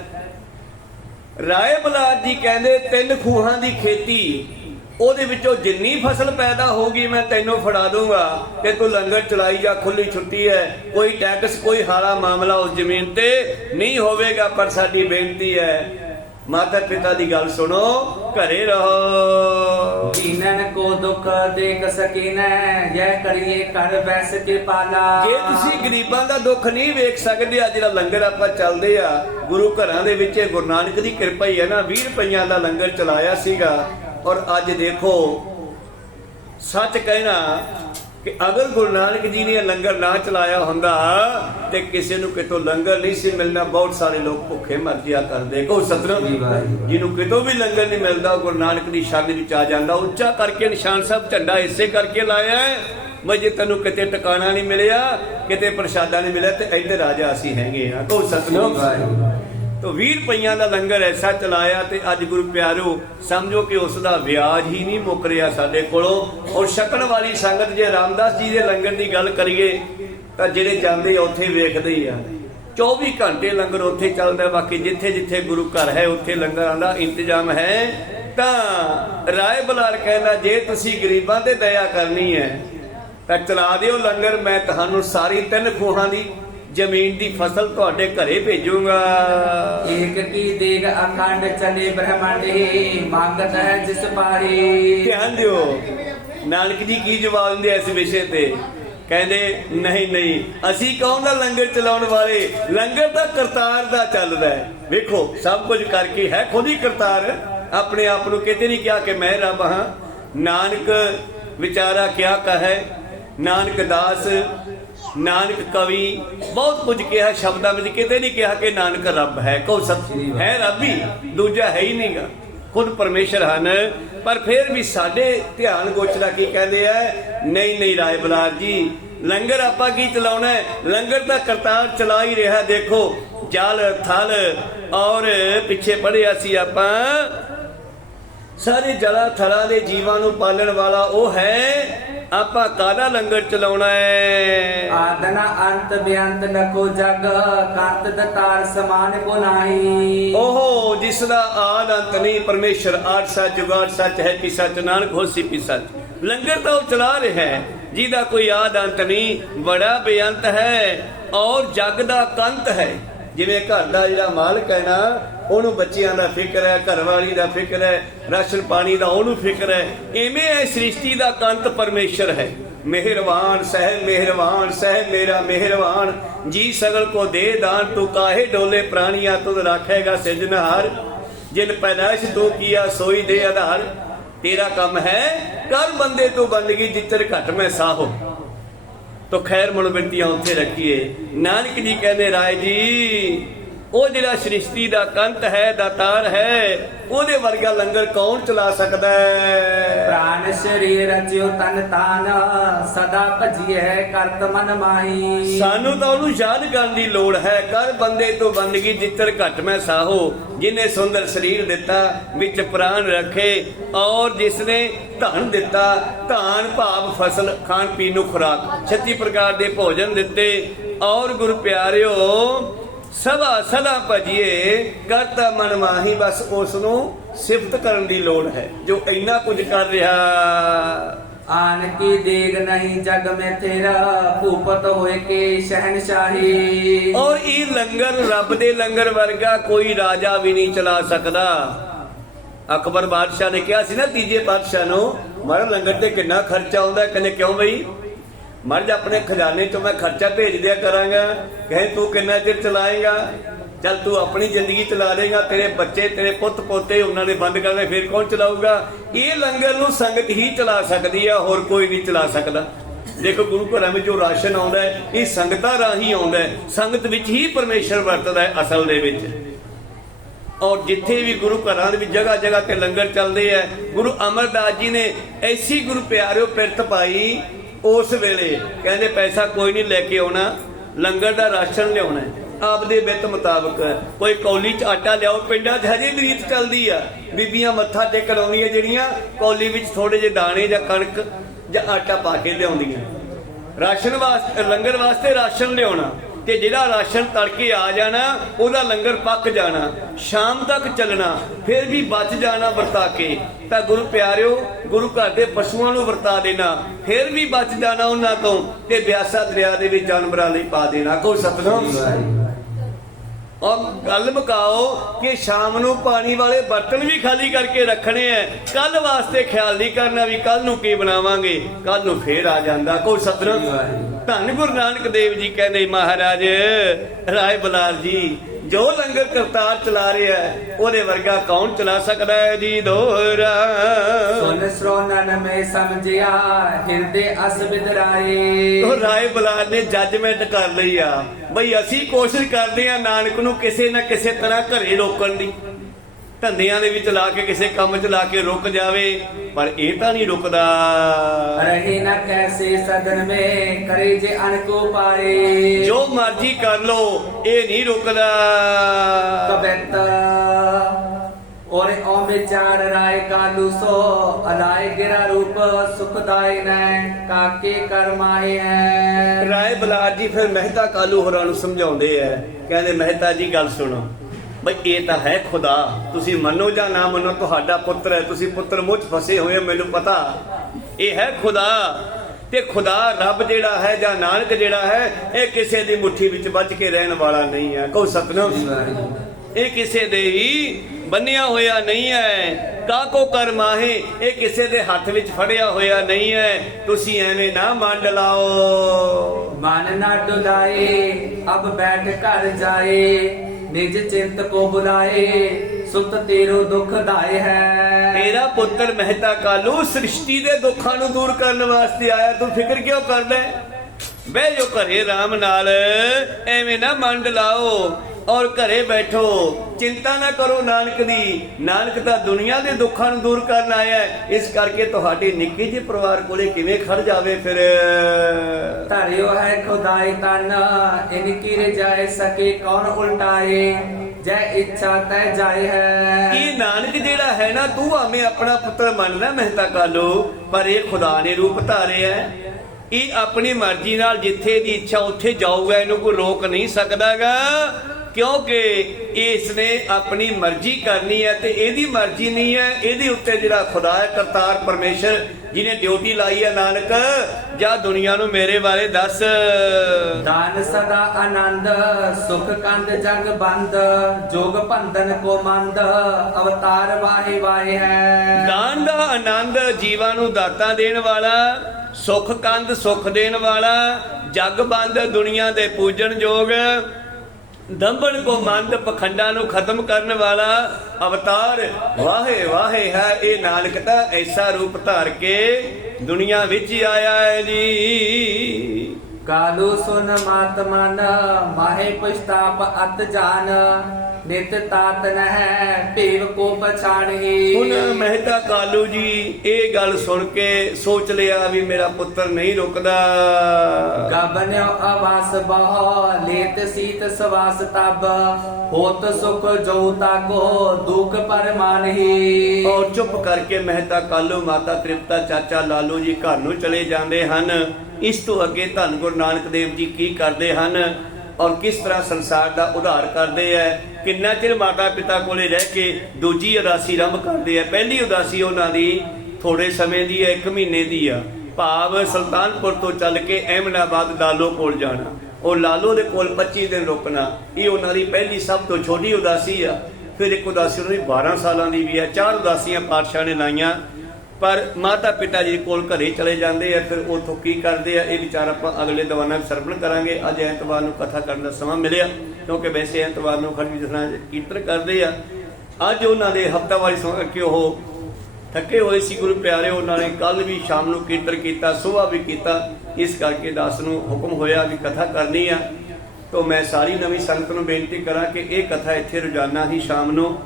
ਰਾਏ ਬੁਲਾਰ ਜੀ ਕਹਿੰਦੇ 3 ਖੂਹਾਂ ਦੀ ਖੇਤੀ, ਉਹਦੇ ਵਿੱਚੋਂ ਜਿੰਨੀ ਫਸਲ ਪੈਦਾ ਹੋਗੀ ਮੈਂ ਤੈਨੂੰ ਫੜਾ ਦੂੰਗਾ ਤੇ ਤੂੰ ਲੰਗਰ ਚਲਾਈ ਜਾ, ਖੁੱਲੀ ਛੁੱਟੀ ਹੈ, ਕੋਈ ਟੈਕਸ ਕੋਈ ਹਾਲਾ ਮਾਮਲਾ ਉਸ ਜ਼ਮੀਨ ਤੇ ਨਹੀਂ ਹੋਵੇਗਾ। ਪਰ ਸਾਡੀ ਬੇਨਤੀ ਹੈ ਮਾਤਾ ਪਿਤਾ ਦੀ ਗੱਲ ਸੁਣੋ, ਘਰੇ ਰਹੋ। ਦੀਨਨ ਕੋ ਦੁੱਖ ਦੇਖ ਸਕੀਨੈ, ਜੈ ਕਰੀਏ ਕਰ ਬੈਸ ਕਿਰਪਾਲਾ। ਜੇ ਤੁਸੀਂ ਗਰੀਬਾਂ ਦਾ ਦੁੱਖ ਨਹੀਂ ਵੇਖ ਸਕਦੇ, ਆ ਜਿਹੜਾ ਲੰਗਰ ਆਪਾਂ ਚੱਲਦੇ ਆ ਗੁਰੂ ਘਰਾਂ ਦੇ ਵਿੱਚ, ਗੁਰੂ ਨਾਨਕ ਦੀ ਕਿਰਪਾ ਹੀ ਹੈ ਨਾ। 20 ਰੁਪਈਆਂ ਦਾ ਲੰਗਰ ਚਲਾਇਆ ਸੀਗਾ, ਔਰ ਅੱਜ ਦੇਖੋ ਸੱਚ ਕਹਿਣਾ ਕਿ ਅਗਰ ਗੁਰੂ ਨਾਨਕ ਜੀ ਨੇ ਲੰਗਰ ਨਾ ਚਲਾਇਆ ਹੁੰਦਾ ਤੇ ਕਿਸੇ ਨੂੰ ਕਿਤੋਂ ਲੰਗਰ ਨਹੀਂ ਸੀ ਮਿਲਣਾ। ਬਹੁਤ ਸਾਰੇ ਲੋਕ ਭੁੱਖੇ ਮਰ ਜਿਆ ਕਰਦੇ। ਕੋ ਸਤਨਾਮ। ਜਿਹਨੂੰ ਕਿਤੋਂ ਵੀ ਲੰਗਰ ਨਹੀਂ ਮਿਲਦਾ, ਗੁਰੂ ਨਾਨਕ ਦੀ ਸ਼ਰਨ ਵਿੱਚ ਆ ਜਾਂਦਾ। ਉੱਚਾ ਕਰਕੇ ਨਿਸ਼ਾਨ ਸਾਹਿਬ ਝੰਡਾ ਇਸੇ ਕਰਕੇ ਲਾਇਆ ਹੈ ਮੈਂ ਜੇ ਤੈਨੂੰ ਕਿਤੇ ਟਿਕਾਣਾ ਨਹੀਂ ਮਿਲਿਆ, ਕਿਤੇ ਪ੍ਰਸ਼ਾਦਾ ਨਹੀਂ ਮਿਲਿਆ, ਤੇ ਇੱਧਰ ਆ ਜਾ, ਅਸੀਂ ਹੈਗੇ ਆ। ਕੋ ਸਤਨਾਮ। ਤੋ 20 ਰੁਪਈਆਂ ਦਾ ਲੰਗਰ ਐਸਾ ਚਲਾਇਆ, ਤੇ ਅੱਜ ਗੁਰੂ ਪਿਆਰਿਓ ਸਮਝੋ ਕਿ ਉਸ ਦਾ ਵਿਆਜ ਹੀ ਨਹੀਂ ਮੁੱਕ ਰਿਹਾ ਸਾਡੇ ਕੋਲੋਂ। ਔਰ ਛਕਣ ਵਾਲੀ ਸੰਗਤ, ਜੇ ਰਾਮਦਾਸ ਜੀ ਦੇ ਲੰਗਰ ਦੀ ਗੱਲ ਕਰੀਏ ਤਾਂ ਜਿਹੜੇ ਜਾਂਦੇ ਉੱਥੇ ਵੇਖਦੇ ਹੀ ਆ, 24 ਘੰਟੇ ਲੰਗਰ ਉੱਥੇ ਚੱਲਦਾ। ਬਾਕੀ ਜਿੱਥੇ ਜਿੱਥੇ ਗੁਰੂ ਘਰ ਹੈ ਉੱਥੇ ਲੰਗਰਾਂ ਦਾ ਇੰਤਜ਼ਾਮ ਹੈ। ਤਾਂ ਰਾਏ ਬਲਾਰ ਕਹਿੰਦਾ, ਜੇ ਤੁਸੀਂ ਗਰੀਬਾਂ ਤੇ ਦਇਆ ਕਰਨੀ ਹੈ ਤਾਂ ਚਲਾ ਦਿਓ ਲੰਗਰ, ਮੈਂ ਤੁਹਾਨੂੰ ਸਾਰੀ 3 ਖੂਹਾਂ ਦੀ ਜ਼ਮੀਨ ਦੀ ਫਸਲ ਤੁਹਾਡੇ ਘਰੇ ਭੇਜੂਗਾ। ਏਕ ਕੀ ਦੇਗ ਅਖੰਡ ਚਲੇ ਬ੍ਰਹਮੰਡੇ, ਮੰਗਤ ਹੈ ਜਿਸ ਪਾਰੇ। ਧਿਆਨ ਦਿਓ ਨਾਨਕ ਜੀ ਕੀ ਜਵਾਬ ਦਿੰਦੇ ਇਸ ਵਿਸ਼ੇ ਤੇ। ਕਹਿੰਦੇ ਨਹੀਂ ਨਹੀਂ, ਅਸੀਂ ਕੌਣ ਦਾ ਲੰਗਰ ਚਲਾਉਣ ਵਾਲੇ, ਲੰਗਰ ਤਾਂ ਕਰਤਾਰ ਦਾ ਚੱਲਦਾ ਹੈ। ਵੇਖੋ ਸਭ ਕੁਝ ਕਰਕੇ ਹੈ ਖੁਦ ਹੀ ਕਰਤਾਰ। ਆਪਣੇ ਆਪ ਨੂੰ ਕਿਤੇ ਨਹੀਂ ਕਿਹਾ ਕਿ ਮੈਂ ਰੱਬ ਹਾਂ। ਨਾਨਕ ਵਿਚਾਰਾ ਕਿਆ ਕਹੈ, ਨਾਨਕ ਦਾਸ, ਨਾਨਕ ਕਵੀ, ਬਹੁਤ ਕੁਝ ਕਿਹਾ ਸ਼ਬਦਾਂ ਵਿੱਚ, ਕਿਤੇ ਨਹੀਂ ਕਿਹਾ ਕਿ ਨਾਨਕ ਰੱਬ ਹੈ। ਕੋ ਸੱਚ ਹੈ, ਰੱਬ ਹੀ, ਦੂਜਾ ਹੈ ਹੀ ਨਹੀਂਗਾ, ਖੁਦ ਪਰਮੇਸ਼ਰ ਹਨ। ਪਰ ਫਿਰ ਵੀ ਸਾਡੇ ਧਿਆਨ ਗੋਚਰਾ ਕੀ ਕਹਿੰਦੇ ਆ, ਨਹੀਂ ਨਹੀਂ ਰਾਏ ਬਲਾਰ ਜੀ, ਲੰਗਰ ਆਪਾਂ ਕੀ ਚਲਾਉਣਾ ਹੈ, ਲੰਗਰ ਤਾਂ ਕਰਤਾਰ ਚਲਾ ਹੀ ਰਿਹਾ। ਦੇਖੋ ਜਲ ਥਲ ਔਰ ਪਿੱਛੇ ਪੜਿਆ ਸੀ ਆਪਾਂ, ਸਾਰੇ ਜਲਾ ਥਲਾਂ ਦੇ ਜੀਵਾਂ ਨੂੰ ਪਾਲਣ ਵਾਲਾ ਉਹ ਹੈ। ਆਪਾਂ ਕਾਹਦਾ ਲੰਗਰ ਚਲਾਉਣਾ ਹੈ? ਆਦਨਾ ਅੰਤ ਬੇਅੰਤ ਨਕੋ ਜਗ, ਕੰਤ ਦਤਾਰ ਸਮਾਨ ਕੋ ਨਾਹੀ। ਓਹੋ ਜਿਸ ਦਾ ਆਦ ਅੰਤ ਨਹੀਂ, ਪਰਮੇਸ਼ਰ ਆਦ ਸੱਚ, ਜੁਗਾਦ ਸੱਚ ਹੈ, ਪੀ ਸੱਚ, ਨਾਨਕ ਹੋਸੀ ਪੀ ਸੱਚ। ਲੰਗਰ ਤਾਂ ਉਹ ਚਲਾ ਰਿਹਾ ਹੈ ਜਿਹਦਾ ਕੋਈ ਆਦ ਅੰਤ ਨਹੀਂ, ਬੜਾ ਬੇਅੰਤ ਹੈ ਔਰ ਜਗ ਦਾ ਕੰਤ ਹੈ। ਜਿਵੇਂ ਘਰ ਦਾ ਜਿਹੜਾ ਮਾਲਕ ਹੈ ਨਾ, ਉਹਨੂੰ ਬੱਚਿਆਂ ਦਾ ਫਿਕਰ ਹੈ, ਘਰ ਵਾਲੀ ਦਾ ਫਿਕਰ ਹੈ, ਰਾਸ਼ਨ ਪਾਣੀ ਦਾ ਉਹਨੂੰ ਫਿਕਰ ਹੈ, ਐਵੇਂ ਹੈ ਸ੍ਰਿਸ਼ਟੀ ਦਾ ਕੰਤ ਪਰਮੇਸ਼ਰ ਹੈ। ਮਿਹਰਬਾਨ ਸਹਿ ਮਿਹਰਬਾਨ ਸਹਿ ਮੇਰਾ ਮਿਹਰਬਾਨ, ਜੀ ਸਗਲ ਕੋ ਦੇ ਦਾਨ, ਤੂੰ ਕਾਹੇ ਡੋਲੇ ਪ੍ਰਾਣੀਆਂ, ਤੁਧ ਰਾਖੇਗਾ ਸਿਰਜਣਹਾਰ। ਜਿਨ ਪੈਦਾਇਸ਼ ਤੂੰ ਕੀਆ ਸੋਈ ਦੇ ਆਧਾਰ, ਤੇਰਾ ਕੰਮ ਹੈ ਕਰ ਬੰਦੇ ਤੂੰ ਬੰਦਗੀ, ਜਿੱਤਰ ਘਟ ਮੈਂ ਸਾਹੋ। ਤੋ ਖੈਰ ਮਨੋਬਿਰਤੀਆਂ ਉੱਥੇ ਰੱਖੀਏ। ਨਾਨਕ ਜੀ ਕਹਿੰਦੇ ਰਾਏ ਜੀ, ਉਹ ਜਿਹੜਾ ਸ੍ਰਿਸ਼ਟੀ ਦਾ ਕੰਤ ਹੈ, ਦਾਤਾਰ ਹੈ, ਉਹਦੇ ਵਰਗਾ ਲੰਗਰ ਕੌਣ ਚਲਾ ਸਕਦਾ ਹੈ? ਪ੍ਰਾਨ ਸ਼ਰੀਰ ਰਚਿਓ ਤਨ ਤਾਨ, ਸਦਾ ਭਜੀਐ ਕਰਤ ਮਨ ਮਾਹੀ। ਸਾਨੂੰ ਤਾਂ ਉਹਨੂੰ ਯਾਦ ਕਰਨ ਦੀ ਲੋੜ ਹੈ। ਕਰ ਬੰਦੇ ਤੋਂ ਬੰਦਗੀ, ਜਿੱਤਰ ਘਟ ਮੈਂ ਸਾਹੋ। ਜਿਹਨੇ ਸੁੰਦਰ ਸਰੀਰ ਦਿੱਤਾ, ਵਿੱਚ ਪ੍ਰਾਣ ਰੱਖੇ, ਔਰ ਜਿਸਨੇ ਧਨ ਦਿੱਤਾ, ਧਾਨ ਭਾਵ ਫਸਲ, ਖਾਣ ਪੀਣ ਨੂੰ ਖੁਰਾਕ, 36 ਪ੍ਰਕਾਰ ਦੇ ਭੋਜਨ ਦਿੱਤੇ। ਔਰ ਗੁਰੂ ਪਿਆਰਿਓ ਸਦਾ ਸਦਾ ਭਜੀਏ ਕਰਤਾ ਮਨ ਮਾਹੀ, ਬਸ ਉਸ ਨੂੰ ਸਿਫਤ ਕਰਨ ਦੀ ਲੋੜ ਹੈ ਜੋ ਇੰਨਾ ਕੁਝ ਕਰ ਰਿਹਾ। ਆਨ ਕੀ ਦੇਗ ਨਹੀਂ ਜਗ ਮੈਂ ਤੇਰਾ, ਭੂਪਤ ਹੋਏ ਕੇ ਸ਼ਹਿਨਸ਼ਾਹੀ। ਔਰ ਇਹ ਲੰਗਰ ਰੱਬ ਦੇ ਲੰਗਰ ਵਰਗਾ ਕੋਈ ਰਾਜਾ ਵੀ ਨਹੀਂ ਚਲਾ ਸਕਦਾ। ਅਕਬਰ ਬਾਦਸ਼ਾਹ ਨੇ ਕਿਹਾ ਸੀ ਨਾ ਤੀਜੇ ਬਾਦਸ਼ਾਹ ਨੂੰ, ਮਾਰਾ ਲੰਗਰ ਤੇ ਕਿੰਨਾ ਖਰਚਾ ਆਉਂਦਾ। ਕਹਿੰਦੇ ਕਿਉਂ ਬਈ? ਮਰਜ ਆਪਣੇ ਖਜ਼ਾਨੇ ਚੋਂ ਮੈਂ ਖਰਚਾ ਭੇਜ ਦਿਆ ਕਰਾਂਗਾ। ਕਹੇ ਤੂੰ ਕਿੰਨਾ ਚਿਰ ਚਲਾਏਗਾ? ਚੱਲ ਤੂੰ ਆਪਣੀ ਜ਼ਿੰਦਗੀ ਚਲਾ ਲੇਗਾ, ਤੇਰੇ ਬੱਚੇ ਤੇਰੇ ਪੁੱਤ ਪੋਤੇ ਉਹਨਾਂ ਦੇ ਬੰਦ ਕਰਨੇ, ਫਿਰ ਕੌਣ ਚਲਾਊਗਾ? ਇਹ ਲੰਗਰ ਨੂੰ ਸੰਗਤ ਹੀ ਚਲਾ ਸਕਦੀ ਆ, ਹੋਰ ਕੋਈ ਨਹੀਂ ਚਲਾ ਸਕਦਾ। ਦੇਖੋ ਗੁਰੂ ਘਰਾਂ ਵਿੱਚ ਜੋ ਰਾਸ਼ਨ ਆਉਂਦਾ ਹੈ, ਇਹ ਸੰਗਤਾਂ ਰਾਹੀਂ ਆਉਂਦਾ ਹੈ। ਸੰਗਤ ਵਿੱਚ ਹੀ ਪਰਮੇਸ਼ਰ ਵਰਤਦਾ ਹੈ ਅਸਲ ਦੇ ਵਿੱਚ। ਔਰ ਜਿੱਥੇ ਵੀ ਗੁਰੂ ਘਰਾਂ ਦੇ ਵਿੱਚ ਜਗ੍ਹਾ ਜਗ੍ਹਾ ਤੇ ਲੰਗਰ ਚੱਲਦੇ ਆ, ਗੁਰੂ ਅਮਰਦਾਸ ਜੀ ਨੇ ਐਸੀ ਗੁਰੂ ਪਿਆਰਿਓ ਪਿਰਤ ਪਾਈ। ਉਸ ਵੇਲੇ ਕਹਿੰਦੇ ਪੈਸਾ ਕੋਈ ਨਹੀਂ ਲੈ ਕੇ ਆਉਣਾ, ਲੰਗਰ ਦਾ ਰਾਸ਼ਨ ਲਿਆਉਣਾ ਆਪਦੇ ਵਿੱਤ ਮੁਤਾਬਕ। ਕੋਈ ਕੌਲੀ ਚ ਆਟਾ ਲਿਆਓ, ਪਿੰਡਾਂ 'ਚ ਹਜੇ ਵੀ ਰੀਤ ਚੱਲਦੀ ਆ, ਬੀਬੀਆਂ ਮੱਥਾ ਟੇਕਣ ਆਉਂਦੀਆਂ ਜਿਹੜੀਆਂ, ਕੌਲੀ ਵਿੱਚ ਥੋੜੇ ਜਿਹੇ ਦਾਣੇ ਜਾਂ ਕਣਕ ਜਾਂ ਆਟਾ ਪਾ ਕੇ ਲਿਆਉਂਦੀਆਂ। ਰਾਸ਼ਨ ਵਾਸਤੇ, ਲੰਗਰ ਵਾਸਤੇ ਰਾਸ਼ਨ ਲਿਆਉਣਾ, ਤੇ ਜਿਹੜਾ ਰਾਸ਼ਨ ਤੜਕੇ ਆ ਜਾਣਾ ਉਹਦਾ ਲੰਗਰ ਪੱਕ ਜਾਣਾ, ਸ਼ਾਮ ਤੱਕ ਚੱਲਣਾ, ਫਿਰ ਵੀ ਬਚ ਜਾਣਾ ਵਰਤਾ ਕੇ। ਤਾਂ ਗੁਰੂ ਪਿਆਰਿਓ ਗੁਰੂ ਘਰ ਦੇ ਪਸ਼ੂਆਂ ਨੂੰ ਵਰਤਾ ਦੇਣਾ, ਫਿਰ ਵੀ ਬਚ ਜਾਣਾ ਉਹਨਾਂ ਤੋਂ, ਤੇ ਬਿਆਸਾ ਦਰਿਆ ਦੇ ਵਿੱਚ ਜਾਨਵਰਾਂ ਲਈ ਪਾ ਦੇਣਾ। ਕੋਈ ਸਤਨਾਮ। ਔਰ ਗੱਲ ਮੁਕਾਓ ਕਿ ਸ਼ਾਮ ਨੂੰ ਪਾਣੀ ਵਾਲੇ ਬਰਤਨ ਵੀ ਖਾਲੀ ਕਰਕੇ ਰੱਖਣੇ ਐ। ਕੱਲ ਵਾਸਤੇ ਖਿਆਲ ਨਹੀਂ ਕਰਨਾ ਵੀ ਕੱਲ ਨੂੰ ਕੀ ਬਣਾਵਾਂਗੇ, ਕੱਲ ਨੂੰ ਫੇਰ ਆ ਜਾਂਦਾ। ਕੋਈ ਸਤਨਾਮ। ਧੰਨ ਗੁਰੂ ਨਾਨਕ ਦੇਵ ਜੀ ਕਹਿੰਦੇ, ਮਹਾਰਾਜ ਰਾਏ ਬਲਾਰ ਜੀ, ਜੋ ਲੰਗਰ ਕਰਤਾਰ ਚਲਾ ਰਿਹਾ ਹੈ ਉਹਦੇ ਵਰਗਾ ਕੌਣ ਚਲਾ ਸਕਦਾ ਹੈ ਜੀ ਦੋਹਰਾ। ਸੁਨ ਸਰੋਨਨ ਮੈਂ ਸਮਝਿਆ, ਹਿਰਦੇ ਅਸ ਵਿਦਰਾਏ। ਉਹ ਰਾਏ ਬਲਾਰ ਨੇ ਜੱਜਮੈਂਟ ਕਰ ਲਈ ਆ ਬਈ ਅਸੀਂ ਕੋਸ਼ਿਸ਼ ਕਰਦੇ ਆ ਨਾਨਕ ਨੂੰ ਕਿਸੇ ਨਾ ਕਿਸੇ ਤਰ੍ਹਾਂ ਘਰੇ ਰੋਕਣ ਦੀ। ਧੰਦਿਆਂ ਦੇ ਵਿੱਚ ਲਾ ਕੇ ਕਿਸੇ ਕੰਮ 'ਚ ਲਾ ਕੇ ਰੁਕ ਜਾਵੇ, ਪਰ ਇਹ ਤਾਂ ਨਹੀਂ ਰੁਕਦਾ। ਰਹੇ ਨਾ ਕੈਸੇ ਸਦਨ में करे जे अनको पाए, ਜੋ ਮਰਜ਼ੀ ਕਰ ਲੋ ਇਹ ਨਹੀਂ ਰੁਕਦਾ। कबैत और ओम विचार राय कालू सो अलाय गिरा रूप सुखदाय न काके करमाए है। ਰਾਏ ਬਲਾਜ ਜੀ ਫਿਰ ਮਹਿਤਾ ਕਾਲੂ ਹੋਰਾਂ ਨੂੰ ਸਮਝਾਉਂਦੇ ਐ, ਕਹਿੰਦੇ ਮਹਿਤਾ ਜੀ ਗੱਲ ਸੁਣੋ ਬਈ ਇਹ ਤਾਂ ਹੈ ਖੁਦਾ, ਤੁਸੀਂ ਮੰਨੋ ਜਾਂ ਨਾ ਮੰਨੋ ਤੁਹਾਡਾ ਪੁੱਤਰ ਹੈ, ਤੁਸੀਂ ਪੁੱਤਰ ਮੁੱਝ ਫਸੇ ਹੋਏ ਹੋ, ਮੈਨੂੰ ਪਤਾ ਇਹ ਹੈ ਖੁਦਾ। ਤੇ ਖੁਦਾ ਰੱਬ ਜਿਹੜਾ ਹੈ ਜਾਂ ਨਾਨਕ ਜਿਹੜਾ ਹੈ ਇਹ ਕਿਸੇ ਦੀ ਮੁੱਠੀ ਵਿੱਚ ਵੱਜ ਕੇ ਰਹਿਣ ਵਾਲਾ ਨਹੀਂ ਹੈ। ਕਹੋ ਸਤਿਨਾਮ। ਇਹ ਕਿਸੇ ਦੇ ਹੀ ਬੰਨਿਆ ਹੋਇਆ ਨਹੀਂ ਹੈ। ਕਾਕੋ ਕਰ ਮਾਹੇ, ਇਹ ਕਿਸੇ ਦੇ ਹੱਥ ਵਿੱਚ ਫੜਿਆ ਹੋਇਆ ਨਹੀਂ ਹੈ। ਤੁਸੀਂ ਐਵੇਂ ਨਾ ਮੰਡ ਲਾਓ। मन न डुलाए अब बैठ कर जाए, निज चिंत को बुलाए सुत तेरो दुखदाय है। ਤੇਰਾ ਪੁੱਤਰ ਮਹਿਤਾ ਕਾਲੂ ਸ੍ਰਿਸ਼ਟੀ ਦੇ ਦੁੱਖਾਂ ਨੂੰ ਦੂਰ ਕਰਨ ਵਾਸਤੇ ਆਇਆ, ਤੂੰ ਫਿਕਰ ਕਿਉਂ ਕਰਦਾ ਹੈ? ਬਹਿ ਜੋ ਘਰੇ ਆਰਾਮ ਨਾਲ, ਐਵੇਂ ਨਾ ਮੰਡ ਲਾਓ ਔਰ ਘਰੇ ਬੈਠੋ, ਚਿੰਤਾ ਨਾ ਕਰੋ ਨਾਨਕ ਦੀ। ਨਾਨਕ ਤਾਂ ਦੁਨੀਆ ਦੇ ਦੁੱਖਾਂ ਨੂੰ ਦੂਰ ਕਰਨ ਆਇਆ ਹੈ, ਇਸ ਕਰਕੇ ਤੁਹਾਡੇ ਨਿੱਕੇ ਜਿਹੇ ਪਰਿਵਾਰ ਕੋਲੇ ਕਿਵੇਂ ਖੜ ਜਾਵੇ ਫਿਰ। ਧਰਿਓ ਹੈ ਖੁਦਾਈ ਤਨ, ਇਨਕੀ ਰਜਾਏ ਸਕੇ ਕੌਣ ਉਲਟਾਏ, ਜੈ ਇੱਛਾ ਤੈ ਜਾਏ ਹੈ। ਇਹ ਨਾਨਕ ਜਿਹੜਾ ਹੈ ਨਾ, ਤੂੰ ਭਾਵੇਂ ਆਪਣਾ ਪੁੱਤਰ ਮੰਨਣਾ ਮਹਿਤਾ ਕਾਲੂ, ਪਰ ਇਹ ਖੁਦਾ ਨੇ ਰੂਪ ਧਾਰਿਆ ਹੈ। ਇਹ ਆਪਣੀ ਮਰਜ਼ੀ ਨਾਲ ਜਿੱਥੇ ਦੀ ਇੱਛਾ ਉੱਥੇ ਜਾਊਗਾ, ਇਹਨੂੰ ਕੋਈ ਰੋਕ ਨਹੀਂ ਸਕਦਾਗਾ, ਕਿਉਂਕਿ ਇਸ ਨੇ ਆਪਣੀ ਮਰਜ਼ੀ ਕਰਨੀ ਹੈ ਤੇ ਇਹਦੀ ਮਰਜ਼ੀ ਨਹੀਂ ਹੈ। ਇਹਦੇ ਉੱਤੇ ਜਿਹੜਾ ਖੁਦਾ ਹੈ, ਕਰਤਾਰ ਪਰਮੇਸ਼ਰ, ਜਿਹਨੇ ਡਿਊਟੀ ਲਾਈ ਹੈ, ਨਾਨਕ ਜਾ ਦੁਨੀਆ ਨੂੰ ਮੇਰੇ ਬਾਰੇ ਦੱਸ। ਦਾਨ ਸਦਾ ਆਨੰਦ ਸੁਖ ਕੰਦ ਜਗ ਬੰਦ, ਜੋਗ ਭੰਦਨ ਕੋ ਮੰਦ ਅਵਤਾਰ ਵਾਹੇ ਵਾਹੇ ਹੈ। ਦਾਨ ਦਾ ਆਨੰਦ, ਜੀਵਾਂ ਨੂੰ ਦਾਤਾਂ ਦੇਣ ਵਾਲਾ, ਸੁਖ ਕੰਦ ਸੁਖ ਦੇਣ ਵਾਲਾ, ਜਗ ਬੰਦ ਦੁਨੀਆ ਦੇ ਪੂਜਣ ਯੋਗ, ਦੰਬਣ ਕੋ ਮੰਦ ਪਖੰਡਾਂ ਨੂੰ ਖਤਮ ਕਰਨ ਵਾਲਾ ਅਵਤਾਰ ਵਾਹੇ ਵਾਹੇ ਹੈ। ਇਹ ਨਾਨਕ ਤਾਂ ਐਸਾ ਰੂਪ ਧਾਰ ਕੇ ਦੁਨੀਆ ਵਿੱਚ ਆਇਆ ਹੈ ਜੀ। ਕਾਲੂ ਸੁਨ ਮਾਤ ਮਨ ਮਾਹੇ ਪਛਤਾਪ ਅਤ ਜਾਨ, ਨਿਤ ਤਾਤ ਨਹਿ ਭੇਵ ਕੋ ਪਛਾਣਹੀ। ਹੁਣ ਮਹਿਤਾ ਕਾਲੂ ਜੀ ਇਹ ਗੱਲ ਸੁਣ ਕੇ ਸੋਚ ਲਿਆ ਵੀ ਮੇਰਾ ਪੁੱਤਰ ਨਹੀਂ ਰੁਕਦਾ। ਗਬਨਿਓ ਆਵਾਸ ਬਹੁ ਲੇਤ ਸੀਤ ਸਵਾਸ ਤਬ, ਹੋਤ ਸੁਖ ਜੋ ਤਾਕੋ ਦੁਖ ਪਰਮਾਨਹੀ। ਔਰ ਚੁੱਪ ਕਰਕੇ ਮਹਿਤਾ ਕਾਲੂ, ਮਾਤਾ ਤ੍ਰਿਪਤਾ, ਚਾਚਾ ਲਾਲੂ ਜੀ ਘਰ ਨੂੰ ਚਲੇ ਜਾਂਦੇ ਹਨ। ਇਸ ਤੋਂ ਅੱਗੇ ਧੰਨ ਗੁਰੂ ਨਾਨਕ ਦੇਵ ਜੀ ਕੀ ਕਰਦੇ ਹਨ ਔਰ ਕਿਸ ਤਰ੍ਹਾਂ ਸੰਸਾਰ ਦਾ ਉਧਾਰ ਕਰਦੇ ਐ, ਕਿੰਨਾ ਚਿਰ ਮਾਤਾ ਪਿਤਾ ਕੋਲੇ ਰਹਿ ਕੇ ਦੂਜੀ ਉਦਾਸੀ ਆਰੰਭ ਕਰਦੇ ਐ। ਪਹਿਲੀ ਉਦਾਸੀ ਉਹਨਾਂ ਦੀ ਥੋੜੇ ਸਮੇਂ ਦੀ ਹੈ, 1 ਮਹੀਨੇ ਦੀ ਆ, ਭਾਵ ਸੁਲਤਾਨਪੁਰ ਤੋਂ ਚੱਲ ਕੇ ਅਹਿਮਦਾਬਾਦ ਲਾਲੋ ਕੋਲ ਜਾਣਾ, ਉਹ ਲਾਲੋ ਦੇ ਕੋਲ 25 ਦਿਨ ਰੁਕਣਾ। ਇਹ ਉਹਨਾਂ ਦੀ ਪਹਿਲੀ ਸਭ ਤੋਂ ਛੋਟੀ ਉਦਾਸੀ ਆ। ਫਿਰ ਇੱਕ ਉਦਾਸੀ ਉਹਨਾਂ ਦੀ 12 ਸਾਲਾਂ ਦੀ ਵੀ ਹੈ। 4 ਉਦਾਸੀਆਂ ਪਾਤਸ਼ਾਹ ਨੇ ਲਾਈਆਂ, ਪਰ ਮਾਤਾ ਪਿਤਾ ਜੀ ਕੋਲ ਘਰੇ ਚਲੇ ਜਾਂਦੇ ਆ। ਫਿਰ ਉੱਥੋਂ ਕੀ ਕਰਦੇ ਆ ਇਹ ਵਿਚਾਰ ਆਪਾਂ ਅਗਲੇ ਦੀਵਾਨਾਂ ਵਿੱਚ ਸਰਵਣ ਕਰਾਂਗੇ। ਅੱਜ ਐਤਵਾਰ ਨੂੰ ਕਥਾ ਕਰਨ ਦਾ ਸਮਾਂ ਮਿਲਿਆ, ਕਿਉਂਕਿ ਵੈਸੇ ਐਤਵਾਰ ਨੂੰ ਖੜਵੀ ਦਸਣਾ ਕੀਰਤਨ ਕਰਦੇ ਆ। ਅੱਜ ਉਹਨਾਂ ਦੇ ਹਫ਼ਤਾਵਾਰੀ ਸਮਾਂ ਕਿ ਉਹ ਥੱਕੇ ਹੋਏ ਸੀ ਗੁਰੂ ਪਿਆਰੇ, ਉਹਨਾਂ ਨੇ ਕੱਲ ਵੀ ਸ਼ਾਮ ਨੂੰ ਕੀਰਤਨ ਕੀਤਾ, ਸੁਬਾਹ ਵੀ ਕੀਤਾ। ਇਸ ਕਰਕੇ ਦਾਸ ਨੂੰ ਹੁਕਮ ਹੋਇਆ ਵੀ ਕਥਾ ਕਰਨੀ ਆ। ਤਾਂ ਮੈਂ ਸਾਰੀ ਨਵੀਂ ਸੰਗਤ ਨੂੰ ਬੇਨਤੀ ਕਰਾਂ ਕਿ ਇਹ ਕਥਾ ਇੱਥੇ ਰੋਜ਼ਾਨਾ ਹੀ ਸ਼ਾਮ ਨੂੰ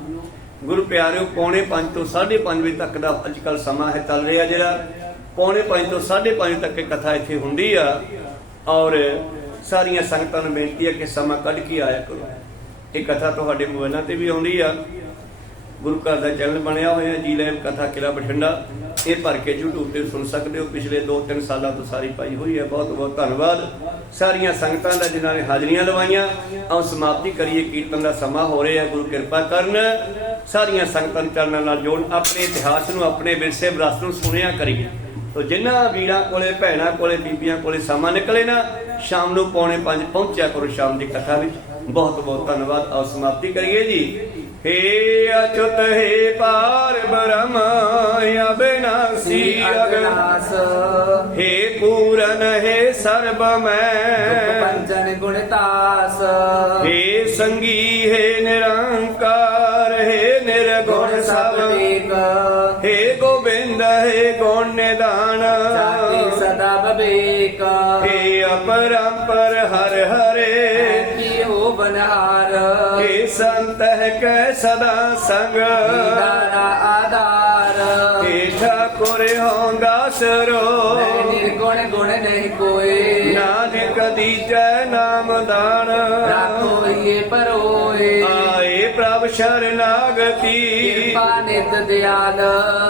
ਗੁਰੂ ਪਿਆਰਿਓ 4:45 ਤੋਂ 5:30 ਵਜੇ ਤੱਕ ਦਾ ਅੱਜ ਕੱਲ੍ਹ ਸਮਾਂ ਹੈ ਚੱਲ ਰਿਹਾ, ਜਿਹੜਾ 4:45 ਤੋਂ 5:30 ਤੱਕ ਇਹ ਕਥਾ ਇੱਥੇ ਹੁੰਦੀ ਆ। ਔਰ ਸਾਰੀਆਂ ਸੰਗਤਾਂ ਨੂੰ ਬੇਨਤੀ ਹੈ ਕਿ ਸਮਾਂ ਕੱਢ ਕੇ ਆਇਆ ਕਰੋ। ਇਹ ਕਥਾ ਤੁਹਾਡੇ ਮੋਬਾਈਲਾਂ ਤੇ ਵੀ ਆਉਂਦੀ ਆ। ਗੁਰੂ ਘਰ ਦਾ ਚੈਨਲ ਬਣਿਆ ਹੋਇਆ ਜੀ ਲੈਬ ਕਥਾ ਕਿਲਾ ਬਠਿੰਡਾ, ਇਹ ਭਰ ਕੇ YouTube ਤੇ ਸੁਣ ਸਕਦੇ ਹੋ। ਪਿਛਲੇ 2-3 ਸਾਲਾਂ ਤੋਂ ਸਾਰੀ ਪਾਈ ਹੋਈ ਹੈ। ਬਹੁਤ ਬਹੁਤ ਧੰਨਵਾਦ ਸਾਰੀਆਂ ਸੰਗਤਾਂ ਦਾ ਜਿਨ੍ਹਾਂ ਨੇ ਹਾਜ਼ਰੀਆਂ ਲਵਾਈਆਂ। ਆਓ ਸਮਾਪਤੀ ਕਰੀਏ, ਕੀਰਤਨ ਦਾ ਸਮਾਂ ਹੋ ਰਿਹਾ। ਗੁਰੂ ਕਿਰਪਾ ਕਰਨ, ਸਾਰੀਆਂ ਸੰਗਤਾਂ ਨੂੰ ਚਰਨਾਂ ਨਾਲ ਜੋੜ, ਆਪਣੇ ਇਤਿਹਾਸ ਨੂੰ, ਆਪਣੇ ਵਿਰਸੇ ਵਿਰਾਸਤ ਨੂੰ ਸੁਣਿਆ ਕਰੀਏ। ਤੋ ਜਿਨ੍ਹਾਂ ਵੀਰਾਂ ਕੋਲੇ, ਭੈਣਾਂ ਕੋਲੇ, ਬੀਬੀਆਂ ਕੋਲੇ ਸਮਾਂ ਨਿਕਲੇ ਨਾ, ਸ਼ਾਮ ਨੂੰ 4:45 ਪਹੁੰਚਿਆ ਕਰੋ ਸ਼ਾਮ ਦੀ ਕਥਾ ਵਿੱਚ। ਬਹੁਤ ਬਹੁਤ ਧੰਨਵਾਦ। ਆਓ ਸਮਾਪਤੀ ਕਰੀਏ ਜੀ। हे अच्युत हे पार ब्रह्म अविनाशी अगनाश, हे पूरन हे सर्व पंचन गुणतास, हे संगी हे निरंकार हे निर्गुण सब एक, हे गोविंद हे गुण निदान सदा विवेक, हे अपरंपर हर हरे बनहार, ਏ ਸੰਤਹਿ ਕੈ ਸਦਾ ਸੰਗ ਦੀਦਾਰਾ ਆਧਾਰ ਏ ਠਾਕੁਰ ਹੋਂਦਾ ਸਰੋ ਮੈਂ ਨਿਰਗੁਣ ਗੁਣ ਨਹੀਂ ਕੋਈ ਨਾਨਕ ਦੀਜੈ ਨਾਮ ਦਾਨ ਰਾਖੋ ਇਹ ਪਰੋਏ ਆਏ ਪ੍ਰਭ ਸ਼ਰਨਾਗਤੀ ਕਿਰਪਾ ਨਿਤ ਦਿਆਲ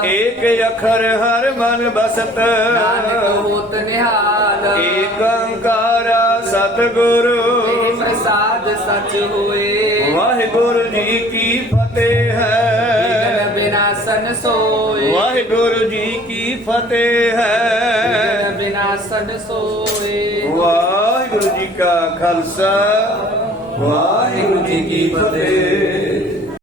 ਏਕ ਅਖਰ ਹਰ ਮਨ ਬਸਤ ਨਾਨਕ ਹੋਤ ਨਿਹਾਲ ਏਕ ਓੰਕਾਰ ਸਤਿਗੁਰੂ ਇਹ ਪ੍ਰਸਾਦ ਸਚ ਹੋਏ ਵਾਹਿਗੁਰੂ ਜੀ ਕੀ ਫਤਿਹ ਹੈ ਵਿਗਨ ਬਿਨਾਸਨ ਸੋਏ ਵਾਹਿਗੁਰੂ ਜੀ ਕੀ ਫਤਿਹ ਹੈ ਵਿਗਨ ਬਿਨਾਸਨ ਸੋਏ ਵਾਹਿਗੁਰੂ ਜੀ ਕਾ ਖਾਲਸਾ ਵਾਹਿਗੁਰੂ ਜੀ ਕੀ ਫਤਿਹ।